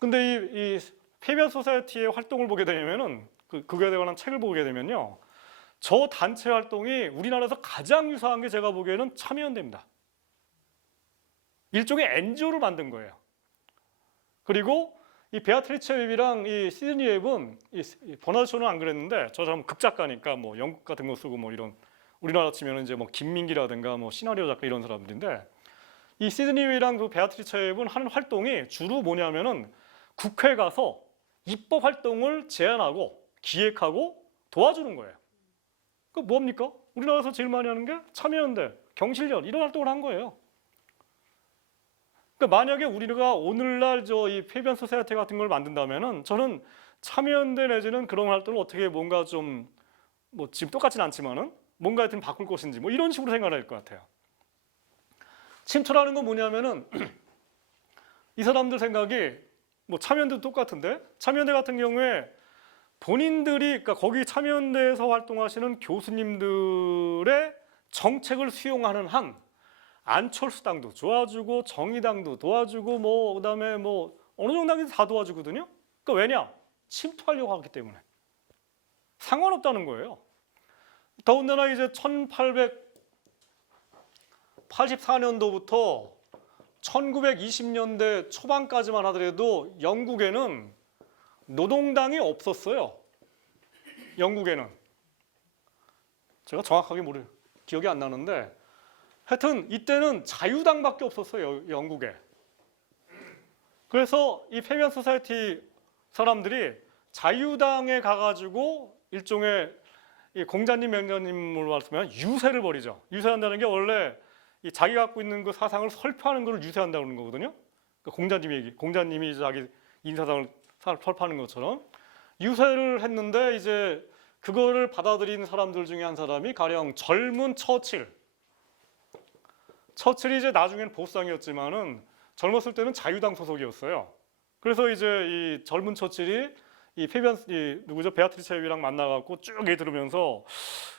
근데 이 페비안 소사이어티의 활동을 보게 되면은 그거에 관한 책을 보게 되면요. 저 단체 활동이 우리나라에서 가장 유사한 게 제가 보기에는 참여연대입니다. 일종의 NGO를 만든 거예요. 그리고 이 베아트리체 웹이랑 이 시드니 웹은 이 버나드 쇼는 안 그랬는데 저 사람은 극작가니까 뭐 영국 같은 거 쓰고 뭐 이런 우리나라 치면 이제 뭐 김민기라든가 뭐 시나리오 작가 이런 사람들인데 이 시드니 웹이랑 그 베아트리체 웹은 하는 활동이 주로 뭐냐면은 국회 가서 입법 활동을 제안하고 기획하고 도와주는 거예요. 그 뭡니까? 우리나라에서 제일 많이 하는 게 참여연대, 경실련 이런 활동을 한 거예요. 그러니까 만약에 우리가 오늘날 이 페비안 소사이어티 같은 걸 만든다면은 저는 참여연대 내지는 그런 활동을 어떻게 뭔가 좀 뭐 지금 똑같진 않지만은 뭔가 하여튼 바꿀 것인지 뭐 이런 식으로 생각을 할 것 같아요. 침투라는 건 뭐냐면은 이 사람들 생각이 뭐 참여연대도 똑같은데 참여연대 같은 경우에 본인들이 그러니까 거기 참여연대에서 활동하시는 교수님들의 정책을 수용하는 한 안철수당도 도와주고 정의당도 도와주고 뭐 그다음에 뭐 어느 정당이 다 도와주거든요. 그러니까 왜냐? 침투하려고 하기 때문에 상관없다는 거예요. 더군다나 이제 1884년도부터 1920년대 초반까지만 하더라도 영국에는 노동당이 없었어요. 영국에는 제가 정확하게 기억이 안 나는데 하여튼 이때는 자유당밖에 없었어요. 영국에. 그래서 이 페비안 소사이어티 사람들이 자유당에 가가지고 일종의 이 공자님 명자님으로 말씀하면 유세를 벌이죠. 유세한다는 게 원래 이 자기가 갖고 있는 그 사상을 설파하는 것을 유세한다는 거거든요. 그러니까 공자님이 자기 인사상을 설파하는 것처럼 유세를 했는데 이제 그거를 받아들인 사람들 중에 한 사람이 가령 젊은 처칠이 이제 나중에는 보수당이었지만은 젊었을 때는 자유당 소속이었어요. 그래서 이제 이 젊은 처칠이 누구죠? 베아트리체 웹이랑 만나갖고 쭉 얘기 들으면서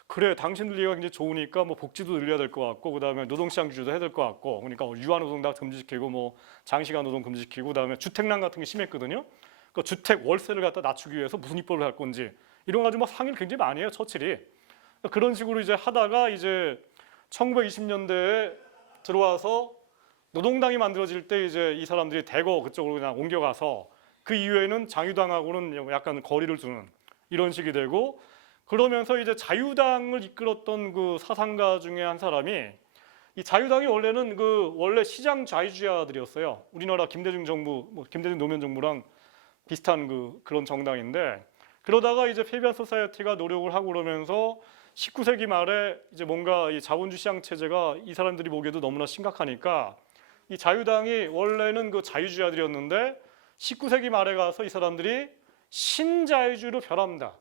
그래 당신들 얘기가 굉장히 좋으니까 뭐 복지도 늘려야 될 것 같고 그다음에 노동시장 규제도 해야 될 것 같고 그러니까 유아노동 다 금지시키고 뭐 장시간 노동 금지시키고 그다음에 주택난 같은 게 심했거든요. 그 주택 월세를 갖다 낮추기 위해서 무슨 입법을 할 건지 이런 거 가지고 막 상의를 굉장히 많이 해요. 처칠이. 그런 식으로 이제 하다가 이제 1920년대에 들어와서 노동당이 만들어질 때 이제 이 사람들이 대거 그쪽으로 그냥 옮겨가서 그 이후에는 자유당하고는 약간 거리를 두는 이런 식이 되고 그러면서 이제 자유당을 이끌었던 그 사상가 중에 한 사람이 이 자유당이 원래는 원래 시장 좌익주의자들이었어요. 우리나라 김대중 정부, 김대중 노무현 정부랑 비슷한 그런 정당인데 그러다가 이제 페비안 소사이어티가 노력을 하고 그러면서 19세기 말에 이제 뭔가 이 자본주의 시장 체제가 이 사람들이 보기에도 너무나 심각하니까 이 자유당이 원래는 그 자유주의자들이었는데 19세기 말에 가서 이 사람들이 신자유주의로 변합니다.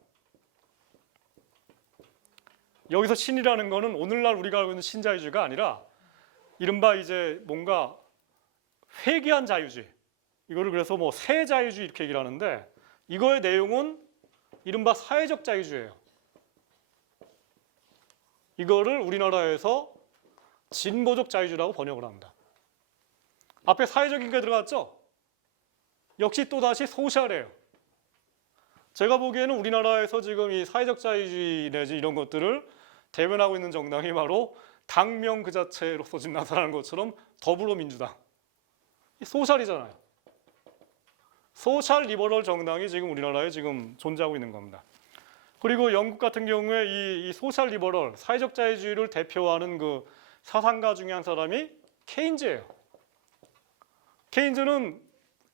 여기서 신이라는 거는 오늘날 우리가 알고 있는 신자유주의가 아니라 이른바 이제 뭔가 회귀한 자유주의. 이거를 그래서 뭐 새자유주의 이렇게 얘기를 하는데 이거의 내용은 이른바 사회적 자유주의예요. 이거를 우리나라에서 진보적 자유주의라고 번역을 합니다. 앞에 사회적인 게 들어갔죠? 역시 또다시 소셜이에요. 제가 보기에는 우리나라에서 지금 이 사회적 자유주의 내지 이런 것들을 대변하고 있는 정당이 바로 당명 그 자체로서 지금 나타나는 것처럼 더불어민주당. 소셜이잖아요. 소셜 리버럴 정당이 지금 우리나라에 지금 존재하고 있는 겁니다. 그리고 영국 같은 경우에 이 소셜 리버럴, 사회적 자유주의를 대표하는 그 사상가 중에 한 사람이 케인즈예요. 케인즈는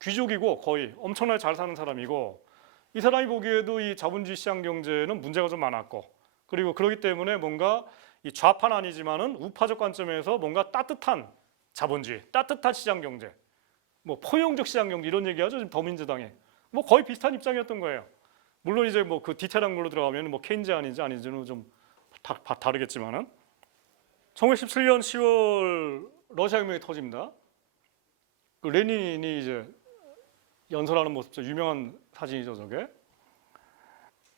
귀족이고 거의 엄청나게 잘 사는 사람이고 이 사람이 보기에도 이 자본주의 시장 경제는 문제가 좀 많았고 그리고 그렇기 때문에 뭔가 이 좌파는 아니지만은 우파적 관점에서 뭔가 따뜻한 자본주의, 따뜻한 시장 경제, 뭐 포용적 시장 경제 이런 얘기하죠. 지금 더민주당이 뭐 거의 비슷한 입장이었던 거예요. 물론 이제 뭐 그 디테일한 걸로 들어가면 뭐 케인즈아닌지 아닌지는 좀 다르겠지만은 1917년 10월 러시아 혁명이 터집니다. 그 레닌이 이제 연설하는 모습, 유명한 사진이죠, 저게.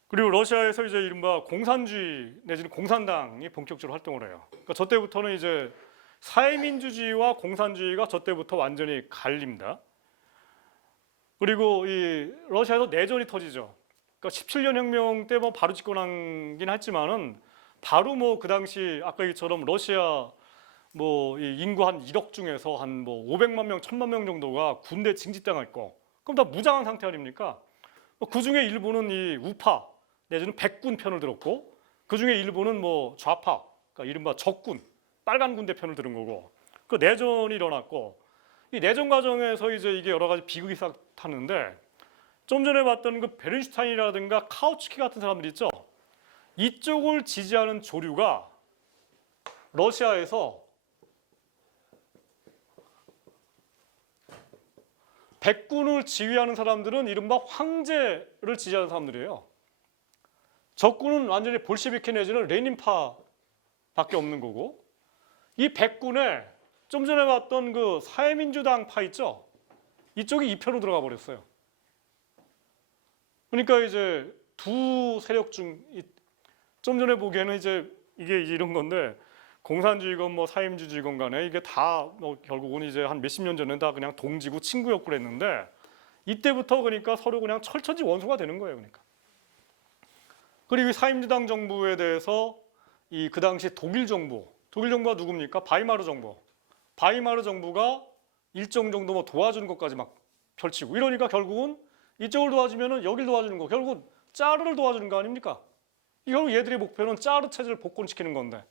그리고 러시아에서 이제 이른바 공산주의 내지는 공산당이 본격적으로 활동을 해요. 그러니까 저 때부터는 이제 사회민주주의와 공산주의가 저 때부터 완전히 갈립니다. 그리고 이 러시아에서 내전이 터지죠. 그러니까 17년 혁명 때 뭐 바로 집권하긴 했지만은 바로 뭐 그 당시 아까 얘기처럼 러시아 뭐 이 인구 한 1억 중에서 한 뭐 500만 명, 1000만 명 정도가 군대 징집당했고 그럼 다 무장한 상태 아닙니까? 그 중에 일부는 이 우파 내지는 백군 편을 들었고 그 중에 일부는 뭐 좌파, 그러니까 이른바 적군, 빨간 군대 편을 들은 거고 그 내전이 일어났고 이 내전 과정에서 이제 이게 여러 가지 비극이 싹 탔는데 좀 전에 봤던 그 베른슈타인이라든가 카우츠키 같은 사람들 있죠. 이쪽을 지지하는 조류가 러시아에서 백군을 지휘하는 사람들은 이른바 황제를 지지하는 사람들이에요. 적군은 완전히 볼셰비키 내지는 레닌파밖에 없는 거고 이 백군에 좀 전에 봤던 그 사회민주당 파 있죠? 이쪽이 2표로 들어가 버렸어요. 그러니까 이제 두 세력 중 좀 전에 보기에는 이제 이게 이런 건데 공산주의건 뭐 사회민주주의건 간에 이게 다 뭐 결국은 이제 한 몇십 년 전에 다 그냥 동지고 친구였고 그랬는데 이때부터 그러니까 서로 그냥 철천지 원수가 되는 거예요. 그러니까. 그리고 사회민주당 정부에 대해서 이 그 당시 독일 정부가 누굽니까? 바이마르 정부. 바이마르 정부가 일정 정도 뭐 도와주는 것까지 막 펼치고 이러니까 결국은 이쪽을 도와주면은 여길 도와주는 거 결국은 짜르를 도와주는 거 아닙니까? 결국 얘들의 목표는 짜르 체제를 복권시키는 건데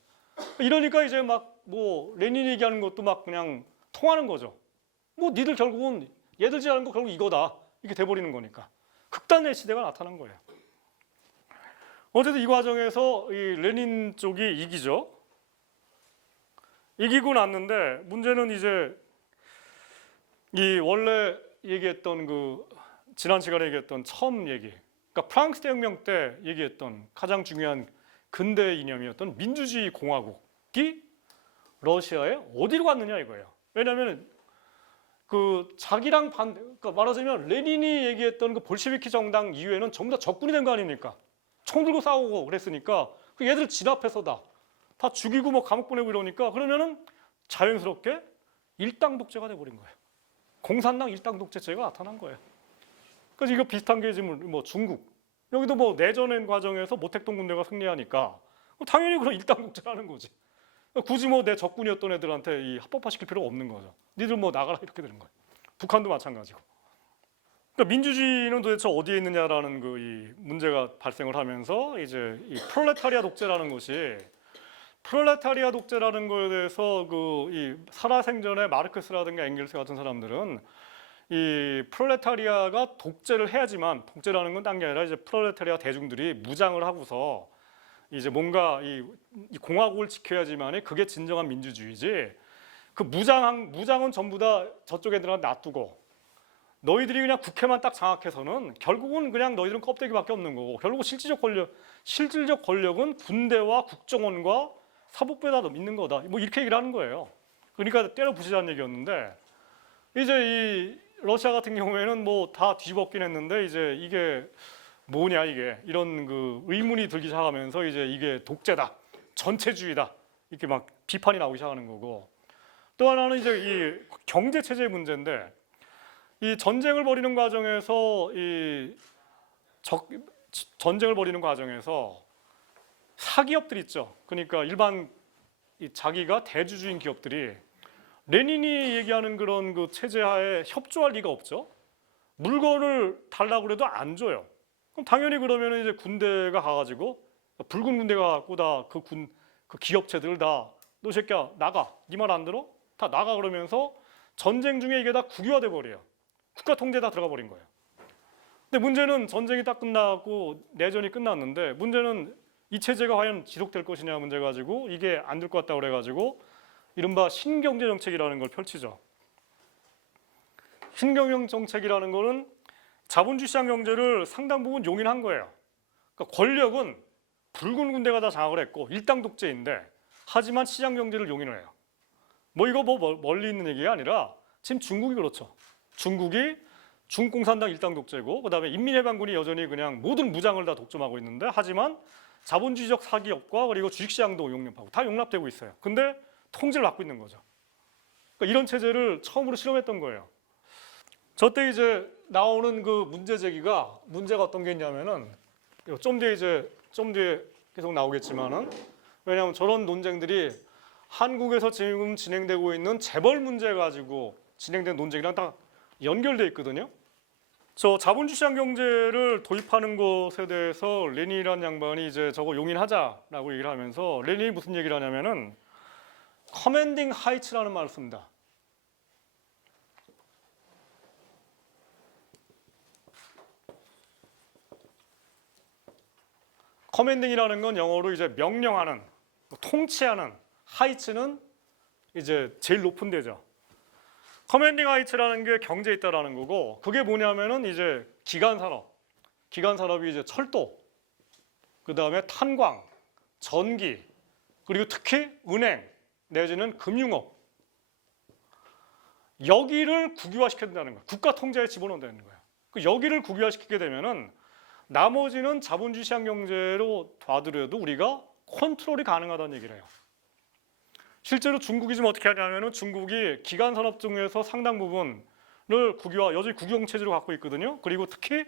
이러니까 이제 막 뭐 레닌이 얘기하는 것도 막 그냥 통하는 거죠. 뭐 니들 결국은 얘들 지하는 거 결국 이거다 이렇게 돼버리는 거니까 극단의 시대가 나타난 거예요. 어쨌든 이 과정에서 이 레닌 쪽이 이기죠. 이기고 났는데 문제는 이제 이 원래 얘기했던 그 지난 시간에 얘기했던 처음 얘기, 그러니까 프랑스 대혁명 때 얘기했던 가장 중요한 근대 이념이었던 민주주의 공화국이 러시아에 어디로 갔느냐 이거예요. 왜냐하면 그 자기랑 그러니까 말하자면 레닌이 얘기했던 그 볼셰비키 정당 이후에는 전부 다 적군이 된 거 아닙니까? 총 들고 싸우고 그랬으니까 그 얘들 진압해서 다 죽이고 뭐 감옥 보내고 이러니까 그러면은 자연스럽게 일당 독재가 돼버린 거예요. 공산당 일당 독재체가 나타난 거예요. 그래서 이거 비슷한 게 지금 뭐 중국 여기도 뭐 내전 과정에서 모택동 군대가 승리하니까 당연히 그런 일당 독재라는 거지. 굳이 뭐 내 적군이었던 애들한테 이 합법화시킬 필요가 없는 거죠. 니들 뭐 나가라 이렇게 되는 거예요. 북한도 마찬가지고. 그러니까 민주주의는 도대체 어디에 있느냐라는 그 이 문제가 발생을 하면서 이제 이 프롤레타리아 독재라는 것이 프롤레타리아 독재라는 거에 대해서 그 이 살아생전에 마르크스라든가 앵겔스 같은 사람들은 이 프롤레타리아가 독재를 해야지만 독재라는 건 딴 게 아니라 이제 프롤레타리아 대중들이 무장을 하고서 이제 뭔가 이 공화국을 지켜야지만 그게 진정한 민주주의지. 그 무장은 전부 다 저쪽 애들한테 놔두고 너희들이 그냥 국회만 딱 장악해서는 결국은 그냥 너희들은 껍데기밖에 없는 거고 결국 실질적 권력은 군대와 국정원과 사법부에다 있는 거다. 뭐 이렇게 얘기를 하는 거예요. 그러니까 때려 부시자는 얘기였는데 이제 이 러시아 같은 경우에는 뭐 다 뒤집었긴 했는데 이제 이게 뭐냐 이게 이런 그 의문이 들기 시작하면서 이제 이게 독재다, 전체주의다 이렇게 막 비판이 나오기 시작하는 거고 또 하나는 이제 이 경제 체제의 문제인데 이 전쟁을 벌이는 과정에서 전쟁을 벌이는 과정에서 사기업들 있죠. 그러니까 일반 자기가 대주주인 기업들이 레닌이 얘기하는 그런 그 체제하에 협조할 리가 없죠. 물건을 달라고 그래도 안 줘요. 그럼 당연히 그러면 이제 군대가 가가지고 붉은 군대가 갖고 다 그 기업체들 다 너 새끼야 나가 네 말 안 들어? 다 나가 그러면서 전쟁 중에 이게 다 국유화돼 버려요. 국가 통제에 다 들어가 버린 거예요. 근데 문제는 전쟁이 딱 끝나고 내전이 끝났는데 문제는 이 체제가 과연 지속될 것이냐 문제 가지고 이게 안 될 것 같다고 그래가지고 이른바 신경제 정책이라는 걸 펼치죠. 신경제 정책이라는 거는 자본주의 시장 경제를 상당 부분 용인한 거예요. 그러니까 권력은 붉은 군대가 다 장악을 했고 일당 독재인데 하지만 시장 경제를 용인을 해요. 뭐 이거 뭐 멀리 있는 얘기가 아니라 지금 중국이 그렇죠. 중국이 중공산당 일당 독재고 그다음에 인민해방군이 여전히 그냥 모든 무장을 다 독점하고 있는데 하지만 자본주의적 사기업과 그리고 주식시장도 용납하고 다 용납되고 있어요. 근데 통제를 받고 있는 거죠. 그러니까 이런 체제를 처음으로 실험했던 거예요. 저때 이제 나오는 그 문제 제기가 문제가 어떤 게 있냐면은 좀 뒤에 계속 나오겠지만은 왜냐하면 저런 논쟁들이 한국에서 지금 진행되고 있는 재벌 문제 가지고 진행된 논쟁이랑 다 연결돼 있거든요. 저 자본주의 시장 경제를 도입하는 것에 대해서 레닌이라는 양반이 이제 저거 용인하자라고 얘기를 하면서 레닌이 무슨 얘기를 하냐면은 커맨딩 하이츠라는 말을 씁니다. 커맨딩이라는 건 영어로 이제 명령하는, 통치하는, 하이츠는 이제 제일 높은 데죠. 커맨딩 하이츠라는 게 경제에 있다라는 거고 그게 뭐냐면은 이제 기간 산업이 이제 철도, 그 다음에 탄광, 전기, 그리고 특히 은행 내지는 금융업 여기를 국유화시켜야 된다는 거예요. 국가 통제에 집어넣는다는 거예요. 그 여기를 국유화시키게 되면은 나머지는 자본주의 시장 경제로 봐더라도 우리가 컨트롤이 가능하다는 얘기를 해요. 실제로 중국이 지금 어떻게 하냐면은 중국이 기간 산업 중에서 상당 부분을 국유화, 여전히 국영 체제로 갖고 있거든요. 그리고 특히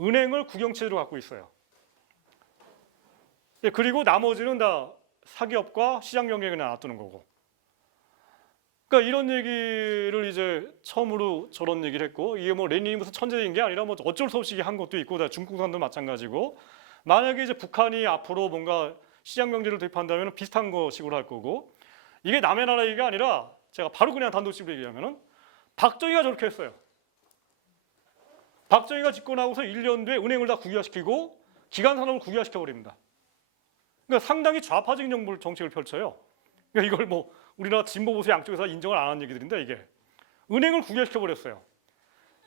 은행을 국영 체제로 갖고 있어요. 예, 그리고 나머지는 다 사기업과 시장 경쟁에 놔두는 거고. 그러니까 이런 얘기를 이제 처음으로 저런 얘기를 했고 이게 뭐 레닌이 무슨 천재인 게 아니라 뭐 어쩔 수 없이 한 것도 있고 다 중국산도 마찬가지고 만약에 이제 북한이 앞으로 뭔가 시장 경제를 도입한다면 비슷한 거식으로 할 거고 이게 남의 나라 얘기가 아니라 제가 바로 그냥 단도직입으로 얘기하면은 박정희가 저렇게 했어요. 박정희가 집권하고서 1년 뒤에 은행을 다 국유화시키고 기간 산업을 국유화시켜 버립니다. 그러니까 상당히 좌파적인 정책을 펼쳐요. 그러니까 이걸 뭐 우리나라 진보 보수 양쪽에서 인정을 안 하는 얘기들인데 이게 은행을 국유화시켜 버렸어요.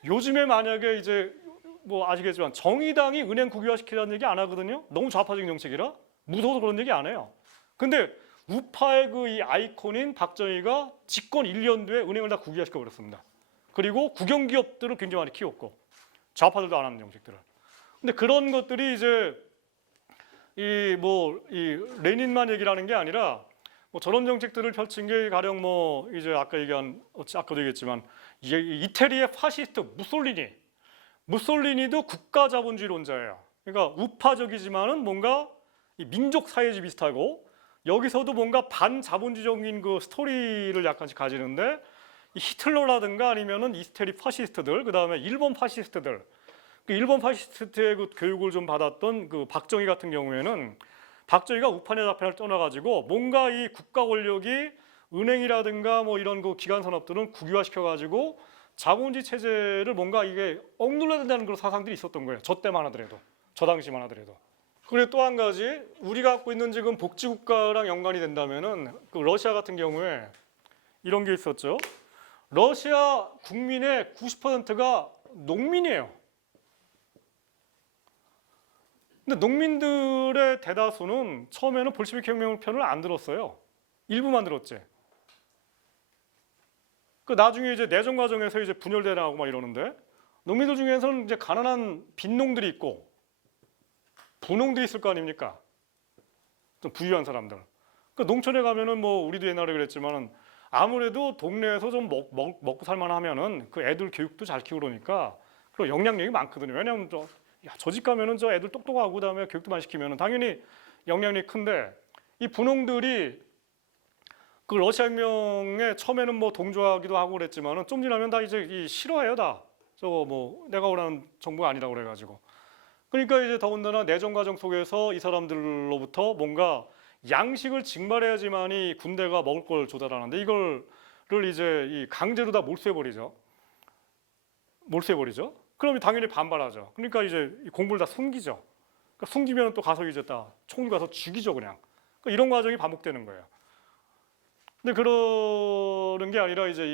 요즘에 만약에 이제 뭐 아시겠지만 정의당이 은행 국유화시키라는 얘기 안 하거든요. 너무 좌파적인 정책이라 무서워서 그런 얘기 안 해요. 근데 우파의 그 이 아이콘인 박정희가 집권 1년 뒤에 은행을 다 국유화시켜 버렸습니다. 그리고 국영기업들을 굉장히 많이 키웠고 좌파들도 안 하는 정책들을. 근데 그런 것들이 이제 이 레닌만 얘기를 하는 게 아니라 뭐 저런 정책들을 펼친 게 가령 뭐 이제 아까 얘기한 아까도 얘기했지만 이태리의 파시스트 무솔리니도 국가 자본주의론자예요. 그러니까 우파적이지만은 뭔가 이 민족 사회주의 비슷하고 여기서도 뭔가 반자본주의적인 그 스토리를 약간씩 가지는데 이 히틀러라든가 아니면은 이태리 파시스트들 그다음에 일본 파시스트들 그 일본 파시스트의 그 교육을 좀 받았던 그 박정희 같은 경우에는 박정희가 우파냐 좌파냐를 떠나가지고 뭔가 이 국가 권력이 은행이라든가 뭐 이런 그 기간 산업들은 국유화시켜가지고 자본주의 체제를 뭔가 이게 억눌러야 된다는 그런 사상들이 있었던 거예요. 저 때만 하더라도, 저 당시만 하더라도. 그리고 또 한 가지 우리가 갖고 있는 지금 복지국가랑 연관이 된다면은 그 러시아 같은 경우에 이런 게 있었죠. 러시아 국민의 90%가 농민이에요. 근데 농민들의 대다수는 처음에는 볼시비크 혁명 편을 안 들었어요. 일부만 들었지. 그 나중에 이제 내전 과정에서 이제 분열대나고 막 이러는데 농민들 중에서는 이제 가난한 빈농들이 있고 부농들이 있을 거 아닙니까? 좀 부유한 사람들. 그 농촌에 가면은 뭐 우리도 옛날에 그랬지만은 아무래도 동네에서 좀 먹고 살만하면은 그 애들 교육도 잘 키우고 그러니까 그리고 영향력이 많거든요. 왜냐하면 저 집 가면은 저 애들 똑똑하고 그다음에 교육도 많이 시키면은 당연히 영향력이 큰데 이 분홍들이 그 러시아 혁명에 처음에는 뭐 동조하기도 하고 그랬지만은 좀 지나면 다 이제 싫어해요 다. 저거 뭐 내가 원하는 정부가 아니라고 그래가지고. 그러니까 이제 더군다나 내전 과정 속에서 이 사람들로부터 뭔가 양식을 증발해야지만이 군대가 먹을 걸 조달하는데 이거를 이제 이 강제로 다 몰수해버리죠. 몰수해버리죠. 그럼 당연히 반발하죠. 그러니까 이제 공부를 다 숨기죠. 그러니까 숨기면 또 가서 이제 다 총 가서 죽이죠, 그냥. 그러니까 이런 과정이 반복되는 거예요. 근데 그러는 게 아니라 이제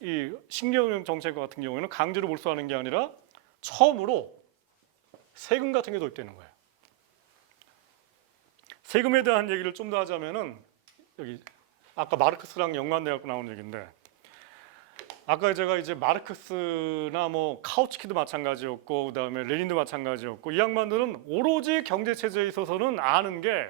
이 신경 정책 같은 경우에는 강제로 몰수하는 게 아니라 처음으로 세금 같은 게 도입되는 거예요. 세금에 대한 얘기를 좀 더 하자면은 여기 아까 마르크스랑 연관돼갖고 나오는 얘기인데, 아까 제가 이제 마르크스나 뭐 카우츠키도 마찬가지였고 그다음에 레닌도 마찬가지였고, 이 양반들은 오로지 경제 체제에 있어서는 아는 게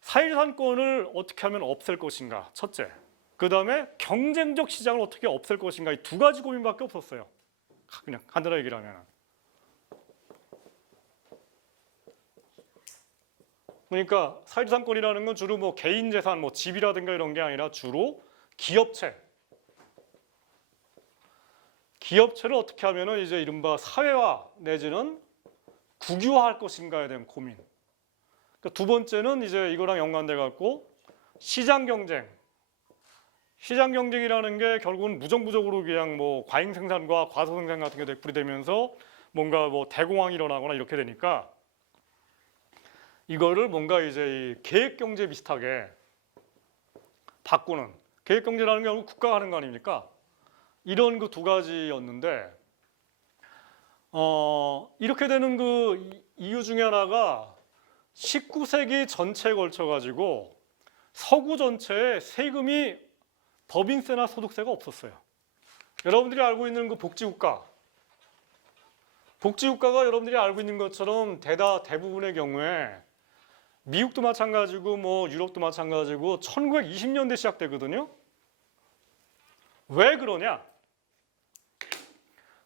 사회자산권을 어떻게 하면 없앨 것인가, 첫째. 그다음에 경쟁적 시장을 어떻게 없앨 것인가, 이 두 가지 고민밖에 없었어요. 그냥 간단하게 얘기를 하면. 그러니까 사회자산권이라는 건 주로 뭐 개인 재산, 뭐 집이라든가 이런 게 아니라 주로 기업체를 어떻게 하면은 이제 이른바 사회화 내지는 국유화할 것인가에 대한 고민. 그러니까 두 번째는 이제 이거랑 연관돼 갖고 시장 경쟁이라는 게 결국은 무정부적으로 그냥 뭐 과잉 생산과 과소 생산 같은 게 되풀이 되면서 뭔가 뭐 대공황이 일어나거나 이렇게 되니까, 이거를 뭔가 이제 이 계획 경제 비슷하게 바꾸는, 계획 경제라는 게 결국 국가가 하는 거 아닙니까? 이런 그 두 가지였는데, 이렇게 되는 그 이유 중에 하나가 19세기 전체에 걸쳐 가지고 서구 전체에 세금이 법인세나 소득세가 없었어요. 여러분들이 알고 있는 그 복지국가가 여러분들이 알고 있는 것처럼 대부분의 경우에 미국도 마찬가지고 뭐 유럽도 마찬가지고 1920년대 시작되거든요. 왜 그러냐?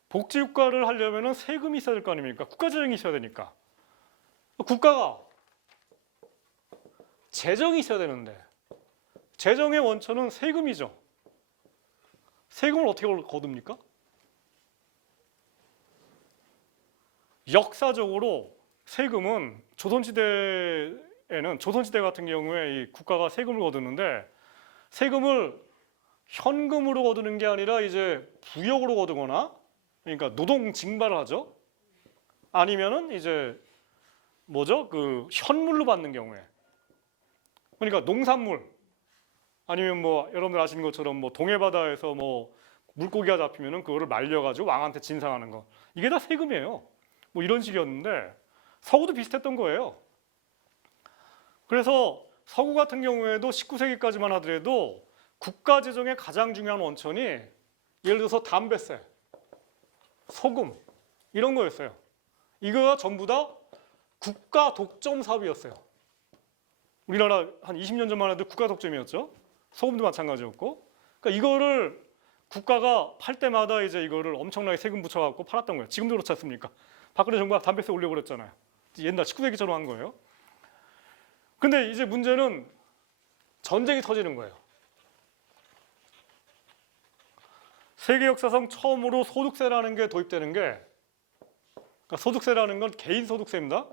복지국가를 하려면 세금이 있어야 될 거 아닙니까? 국가재정이 있어야 되니까. 국가가 재정이 있어야 되는데 재정의 원천은 세금이죠. 세금을 어떻게 거둡니까? 역사적으로 세금은 조선시대 같은 경우에 이 국가가 세금을 거두는데, 세금을 현금으로 거두는 게 아니라 이제 부역으로 거두거나, 그러니까 노동 징발을 하죠. 아니면은 이제 뭐죠? 그 현물로 받는 경우에, 그러니까 농산물, 아니면 뭐 여러분들 아시는 것처럼 뭐 동해바다에서 뭐 물고기가 잡히면은 그거를 말려가지고 왕한테 진상하는 거, 이게 다 세금이에요. 뭐 이런 식이었는데 서구도 비슷했던 거예요. 그래서 서구 같은 경우에도 19세기까지만 하더라도 국가 재정의 가장 중요한 원천이 예를 들어서 담배세, 소금 이런 거였어요. 이거가 전부 다 국가 독점 사업이었어요. 우리나라 한 20년 전만 해도 국가 독점이었죠. 소금도 마찬가지였고. 그러니까 이거를 국가가 팔 때마다 이제 이거를 엄청나게 세금 붙여갖고 팔았던 거예요. 지금도 그렇지 않습니까? 박근혜 정부가 담배세 올려버렸잖아요. 옛날 19세기처럼 한 거예요. 근데 이제 문제는 전쟁이 터지는 거예요. 세계 역사상 처음으로 소득세라는 게 도입되는 게, 그러니까 소득세라는 건 개인 소득세입니다.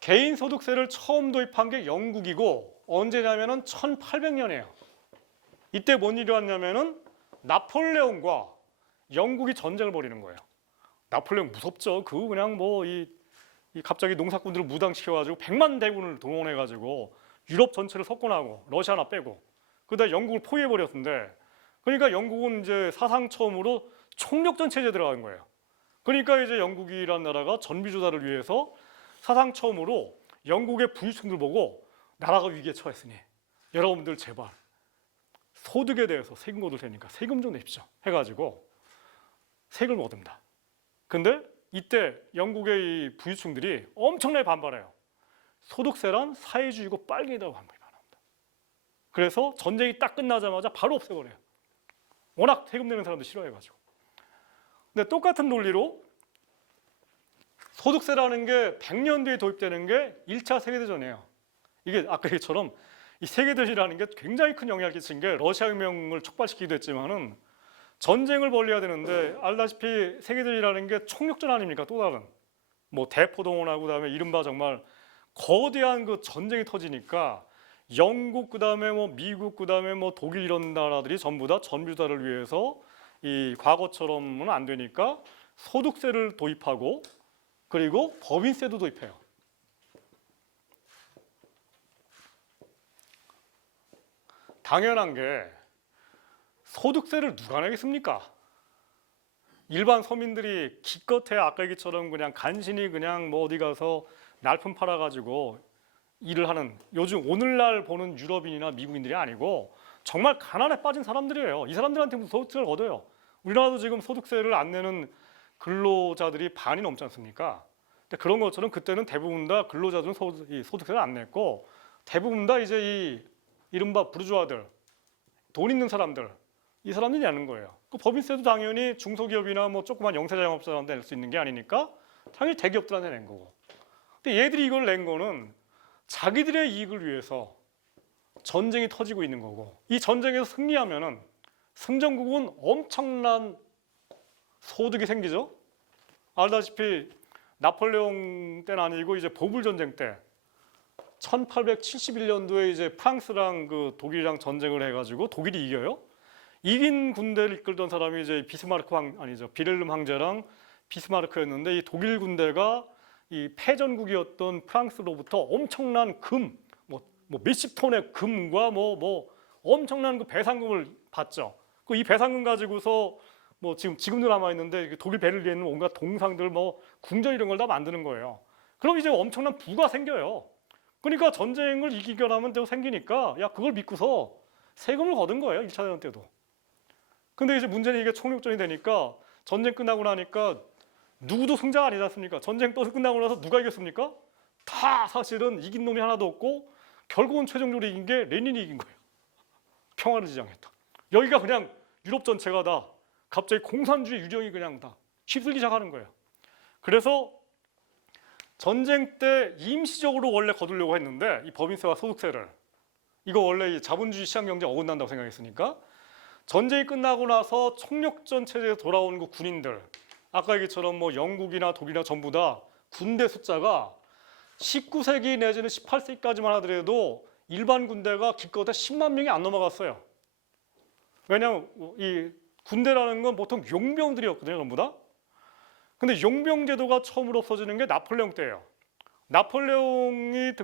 개인 소득세를 처음 도입한 게 영국이고, 언제냐면은 1800년이에요. 이때 뭔 일이 왔냐면은 나폴레옹과 영국이 전쟁을 벌이는 거예요. 나폴레옹 무섭죠. 그냥 뭐 갑자기 농사꾼들을 무당시켜가지고 100만 대군을 동원해가지고 유럽 전체를 석권하고 러시아 하나 빼고 그다음에 영국을 포위해버렸는데, 그러니까 영국은 이제 사상 처음으로 총력전 체제에 들어간 거예요. 그러니까 이제 영국이란 나라가 전비 조달을 위해서 사상 처음으로 영국의 부유층들 보고 나라가 위기에 처했으니 여러분들 제발 소득에 대해서 세금 거둘 테니까 세금 좀 내십시오 해가지고 세금을 거둡니다. 근데 이때 영국의 이 부유층들이 엄청나게 반발해요. 소득세란 사회주의고 빨갱이라고 반발합니다. 그래서 전쟁이 딱 끝나자마자 바로 없애버려요. 워낙 세금 내는 사람들 싫어해가지고. 근데 똑같은 논리로 소득세라는 게 100년 뒤에 도입되는 게 1차 세계대전이에요. 이게 아까 얘기처럼 이 세계대전이라는 게 굉장히 큰 영향을 끼친 게 러시아 혁명을 촉발시키기도 했지만은 전쟁을 벌여야 되는데, 알다시피 세계대전이라는 게 총력전 아닙니까? 또 다른 뭐 대포동원하고 그다음에 이른바 정말 거대한 그 전쟁이 터지니까 영국 그다음에 뭐 미국 그다음에 뭐 독일 이런 나라들이 전부 다 전비조달을 위해서 이 과거처럼은 안 되니까 소득세를 도입하고 그리고 법인세도 도입해요. 당연한 게 소득세를 누가 내겠습니까? 일반 서민들이 기껏해야 아까 얘기처럼 그냥 간신히 그냥 뭐 어디 가서 날품 팔아가지고 일을 하는 요즘 오늘날 보는 유럽인이나 미국인들이 아니고 정말 가난에 빠진 사람들이에요. 이 사람들한테 무슨 소득세를 걷어요. 우리나라도 지금 소득세를 안 내는 근로자들이 반이 넘지 않습니까? 근데 그런 것처럼 그때는 대부분 다 근로자들은 소득세를 안 냈고 대부분 다 이제 이 이른바 부르주아들, 돈 있는 사람들 이 사람들이 내는 거예요. 그 법인세도 당연히 중소기업이나 뭐 조그만 영세자영업자한테 낼 수 있는 게 아니니까 당연히 대기업들한테 낸 거고. 근데 얘들이 이걸 낸 거는 자기들의 이익을 위해서 전쟁이 터지고 있는 거고 이 전쟁에서 승리하면은 승전국은 엄청난 소득이 생기죠. 알다시피 나폴레옹 때는 아니고 이제 보불 전쟁 때 1871년도에 이제 프랑스랑 그 독일이랑 전쟁을 해가지고 독일이 이겨요. 이긴 군대를 이끌던 사람이 이제 비렐름 황제랑 비스마르크였는데 이 독일 군대가 이 패전국이었던 프랑스로부터 엄청난 뭐 몇십 톤의 금과 뭐 엄청난 그 배상금을 받죠. 그 이 배상금 가지고서 뭐 지금도 남아 있는데 독일 베를린에 있는 온갖 동상들 뭐 궁전 이런 걸 다 만드는 거예요. 그럼 이제 엄청난 부가 생겨요. 그러니까 전쟁을 이기려면 또 생기니까 야 그걸 믿고서 세금을 거둔 거예요. 1차 대전 때도. 근데 이제 문제는 이게 총력전이 되니까 전쟁 끝나고 나니까 누구도 승자가 아니지 않습니까? 전쟁 또 끝나고 나서 누가 이겼습니까? 다 사실은 이긴 놈이 하나도 없고 결국은 최종적으로 이긴 게 레닌이 이긴 거예요. 평화를 지향했다. 여기가 그냥 유럽 전체가 다 갑자기 공산주의 유령이 그냥 다 휩쓸기 시작하는 거예요. 그래서 전쟁 때 임시적으로 원래 거두려고 했는데 이 법인세와 소득세를 이거 원래 이 자본주의 시장경제 어긋난다고 생각했으니까 전쟁이 끝나고 나서 총력전 체제에 돌아온 그 군인들 아까 얘기처럼 뭐 영국이나 독일이나 전부 다 군대 숫자가 19세기 내지는 18세기까지만 하더라도 일반 군대가 기껏해 10만 명이 안 넘어갔어요. 왜냐하면 이 군대라는 건 보통 용병들이었거든요, 전부 다. 근데 용병 제도가 처음으로 없어지는 게 나폴레옹 때예요. 나폴레옹이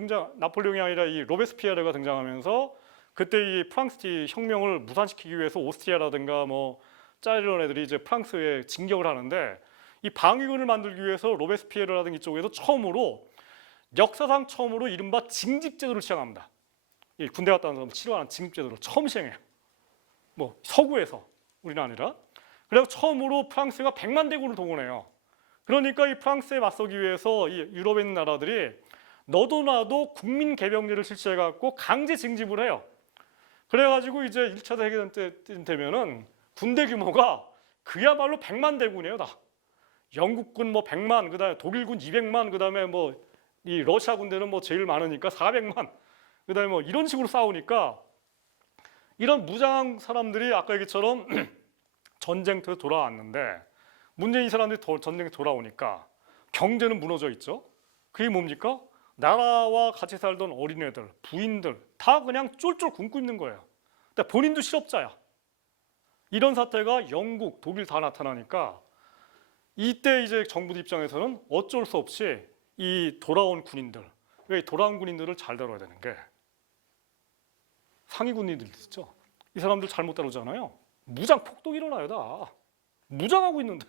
아니라 이 로베스피에르가 등장하면서 그때 이 프랑스 혁명을 무산시키기 위해서 오스트리아라든가 뭐 짜이런 애들이 이제 프랑스에 진격을 하는데 이 방위군을 만들기 위해서 로베스피에르라든가 이쪽에서 역사상 처음으로 이른바 징집제도를 시행합니다. 이 군대 갔다 온 사람 치료하는 징집제도를 처음 시행해요. 뭐 서구에서 우리는 아니라. 그래서 처음으로 프랑스가 100만 대군을 동원해요. 그러니까 이 프랑스에 맞서기 위해서 이 유럽에 있는 나라들이 너도 나도 국민 개병제를 실시해 갖고 강제 징집을 해요. 그래가지고 이제 1차 대전 때 되면은 군대 규모가 그야말로 100만 대군이에요, 다. 영국군 뭐 100만, 그다음에 독일군 200만, 그다음에 뭐 이 러시아 군대는 뭐 제일 많으니까 400만, 그다음에 뭐 이런 식으로 싸우니까 이런 무장한 사람들이 아까 얘기처럼 전쟁터에 돌아왔는데 문제는 이 사람들이 전쟁에 돌아오니까 경제는 무너져 있죠. 그게 뭡니까? 나라와 같이 살던 어린애들, 부인들 다 그냥 쫄쫄 굶고 있는 거예요. 근데 본인도 실업자야. 이런 사태가 영국, 독일 다 나타나니까 이때 이제 정부 입장에서는 어쩔 수 없이 이 돌아온 군인들, 왜 돌아온 군인들을 잘 다뤄야 되는 게 상위 군인들 있죠. 이 사람들 잘못 다루잖아요. 무장 폭동이 일어나요, 다. 무장하고 있는데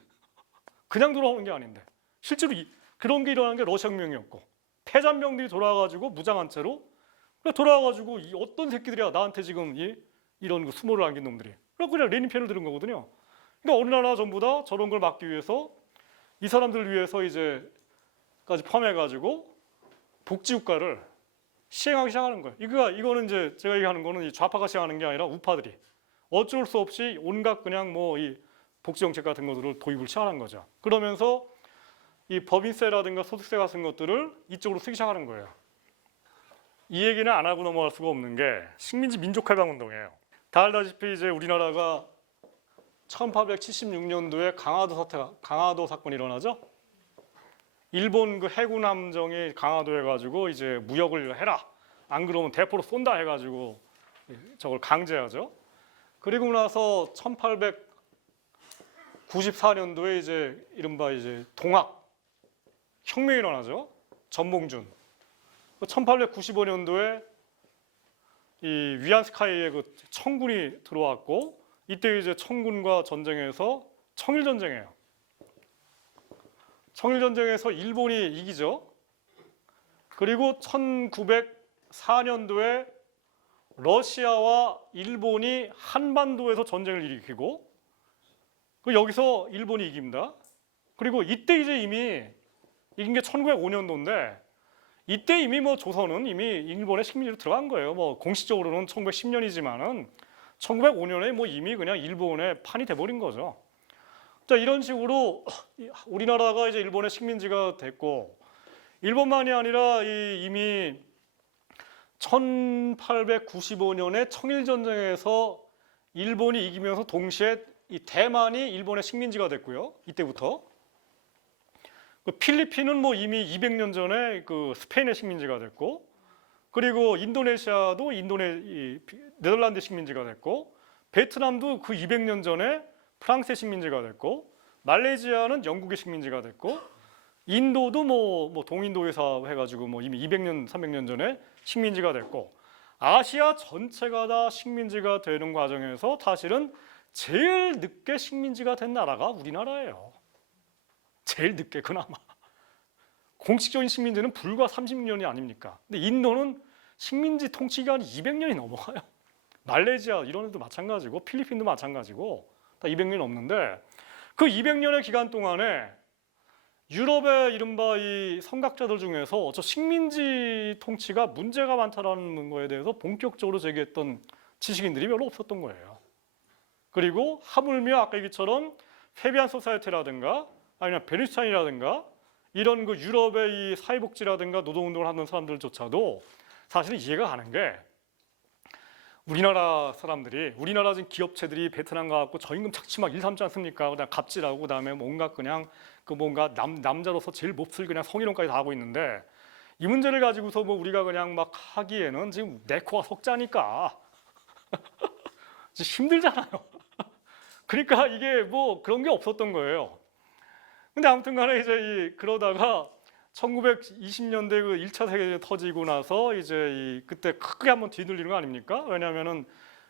그냥 돌아오는 게 아닌데 실제로 그런 게 일어나는 게 러시아 혁명이었고 패잔병들이 돌아와가지고 무장한 채로 돌아와가지고 이 어떤 새끼들이야 나한테 지금 이런 그 수모를 안긴 놈들이 그냥 레닌 편을 들은 거거든요. 그러니까 어느 나라 전부 다 저런 걸 막기 위해서 이 사람들을 위해서 이제까지 포함해가지고 복지국가를 시행하기 시작하는 거예요. 이거는 이제 제가 얘기하는 거는 이 좌파가 시행하는 게 아니라 우파들이 어쩔 수 없이 온갖 그냥 뭐 이 복지정책 같은 것들을 도입을 시작하는 거죠. 그러면서 이 법인세라든가 소득세 같은 것들을 이쪽으로 쓰기 시작하는 거예요. 이 얘기는 안 하고 넘어갈 수가 없는 게 식민지 민족해방운동이에요. 다 알다시피 이제 우리나라가 1876년도에 강화도 사건이 일어나죠. 일본 그 해군 함정이 강화도에 가지고 이제 무역을 해라. 안 그러면 대포로 쏜다 해가지고 저걸 강제하죠. 그리고 나서 94년도에 이제 이른바 이제 동학 혁명이 일어나죠. 전몽준. 1895년도에 이 위안스카이의 그 청군이 들어왔고 이때 이제 청군과 전쟁에서 청일전쟁이에요. 청일전쟁에서 일본이 이기죠. 그리고 1904년도에 러시아와 일본이 한반도에서 전쟁을 일으키고 여기서 일본이 이깁니다. 그리고 이때 이제 이미 이긴 게 1905년도인데 이때 이미 뭐 조선은 이미 일본의 식민지로 들어간 거예요. 뭐 공식적으로는 1910년이지만은 1905년에 뭐 이미 그냥 일본의 판이 돼버린 거죠. 자, 이런 식으로 우리나라가 이제 일본의 식민지가 됐고 일본만이 아니라 이미 1895년에 청일전쟁에서 일본이 이기면서 동시에 이 대만이 일본의 식민지가 됐고요. 이때부터 그 필리핀은 뭐 이미 200년 전에 그 스페인의 식민지가 됐고 그리고 인도네시아도 네덜란드 식민지가 됐고 베트남도 그 200년 전에 프랑스의 식민지가 됐고 말레이시아는 영국의 식민지가 됐고 인도도 뭐 동인도에서 해가지고 뭐 이미 200년, 300년 전에 식민지가 됐고 아시아 전체가 다 식민지가 되는 과정에서 사실은 제일 늦게 식민지가 된 나라가 우리나라예요. 제일 늦게 그나마. 공식적인 식민지는 불과 30년이 아닙니까? 근데 인도는 식민지 통치 기간이 200년이 넘어가요. 말레이시아 이런 데도 마찬가지고 필리핀도 마찬가지고 다 200년이 넘는데 그 200년의 기간 동안에 유럽의 이른바 이 선각자들 중에서 저 식민지 통치가 문제가 많다라는 거에 대해서 본격적으로 제기했던 지식인들이 별로 없었던 거예요. 그리고 하물며 아까 얘기처럼 페비안 소사이어티라든가 아니면 베르사인이라든가 이런 그 유럽의 이 사회복지라든가 노동운동을 하는 사람들조차도 사실은 이해가 가는 게 우리나라 사람들이 우리나라 지금 기업체들이 베트남 가갖고 저임금 착취 막 일삼지 않습니까? 그다음 갑질하고 그다음에 뭔가 그냥 그 뭔가 남자로서 제일 몹쓸 그냥 성희롱까지 다 하고 있는데 이 문제를 가지고서 뭐 우리가 그냥 막 하기에는 지금 내 코가 석자니까 힘들잖아요. 그러니까 이게 뭐 그런 게 없었던 거예요. 근데 아무튼간에 이제 그러다가 1920년대 그 1차 세계대전이 터지고 나서 이제 그때 크게 한번 뒤눌리는 거 아닙니까? 왜냐하면은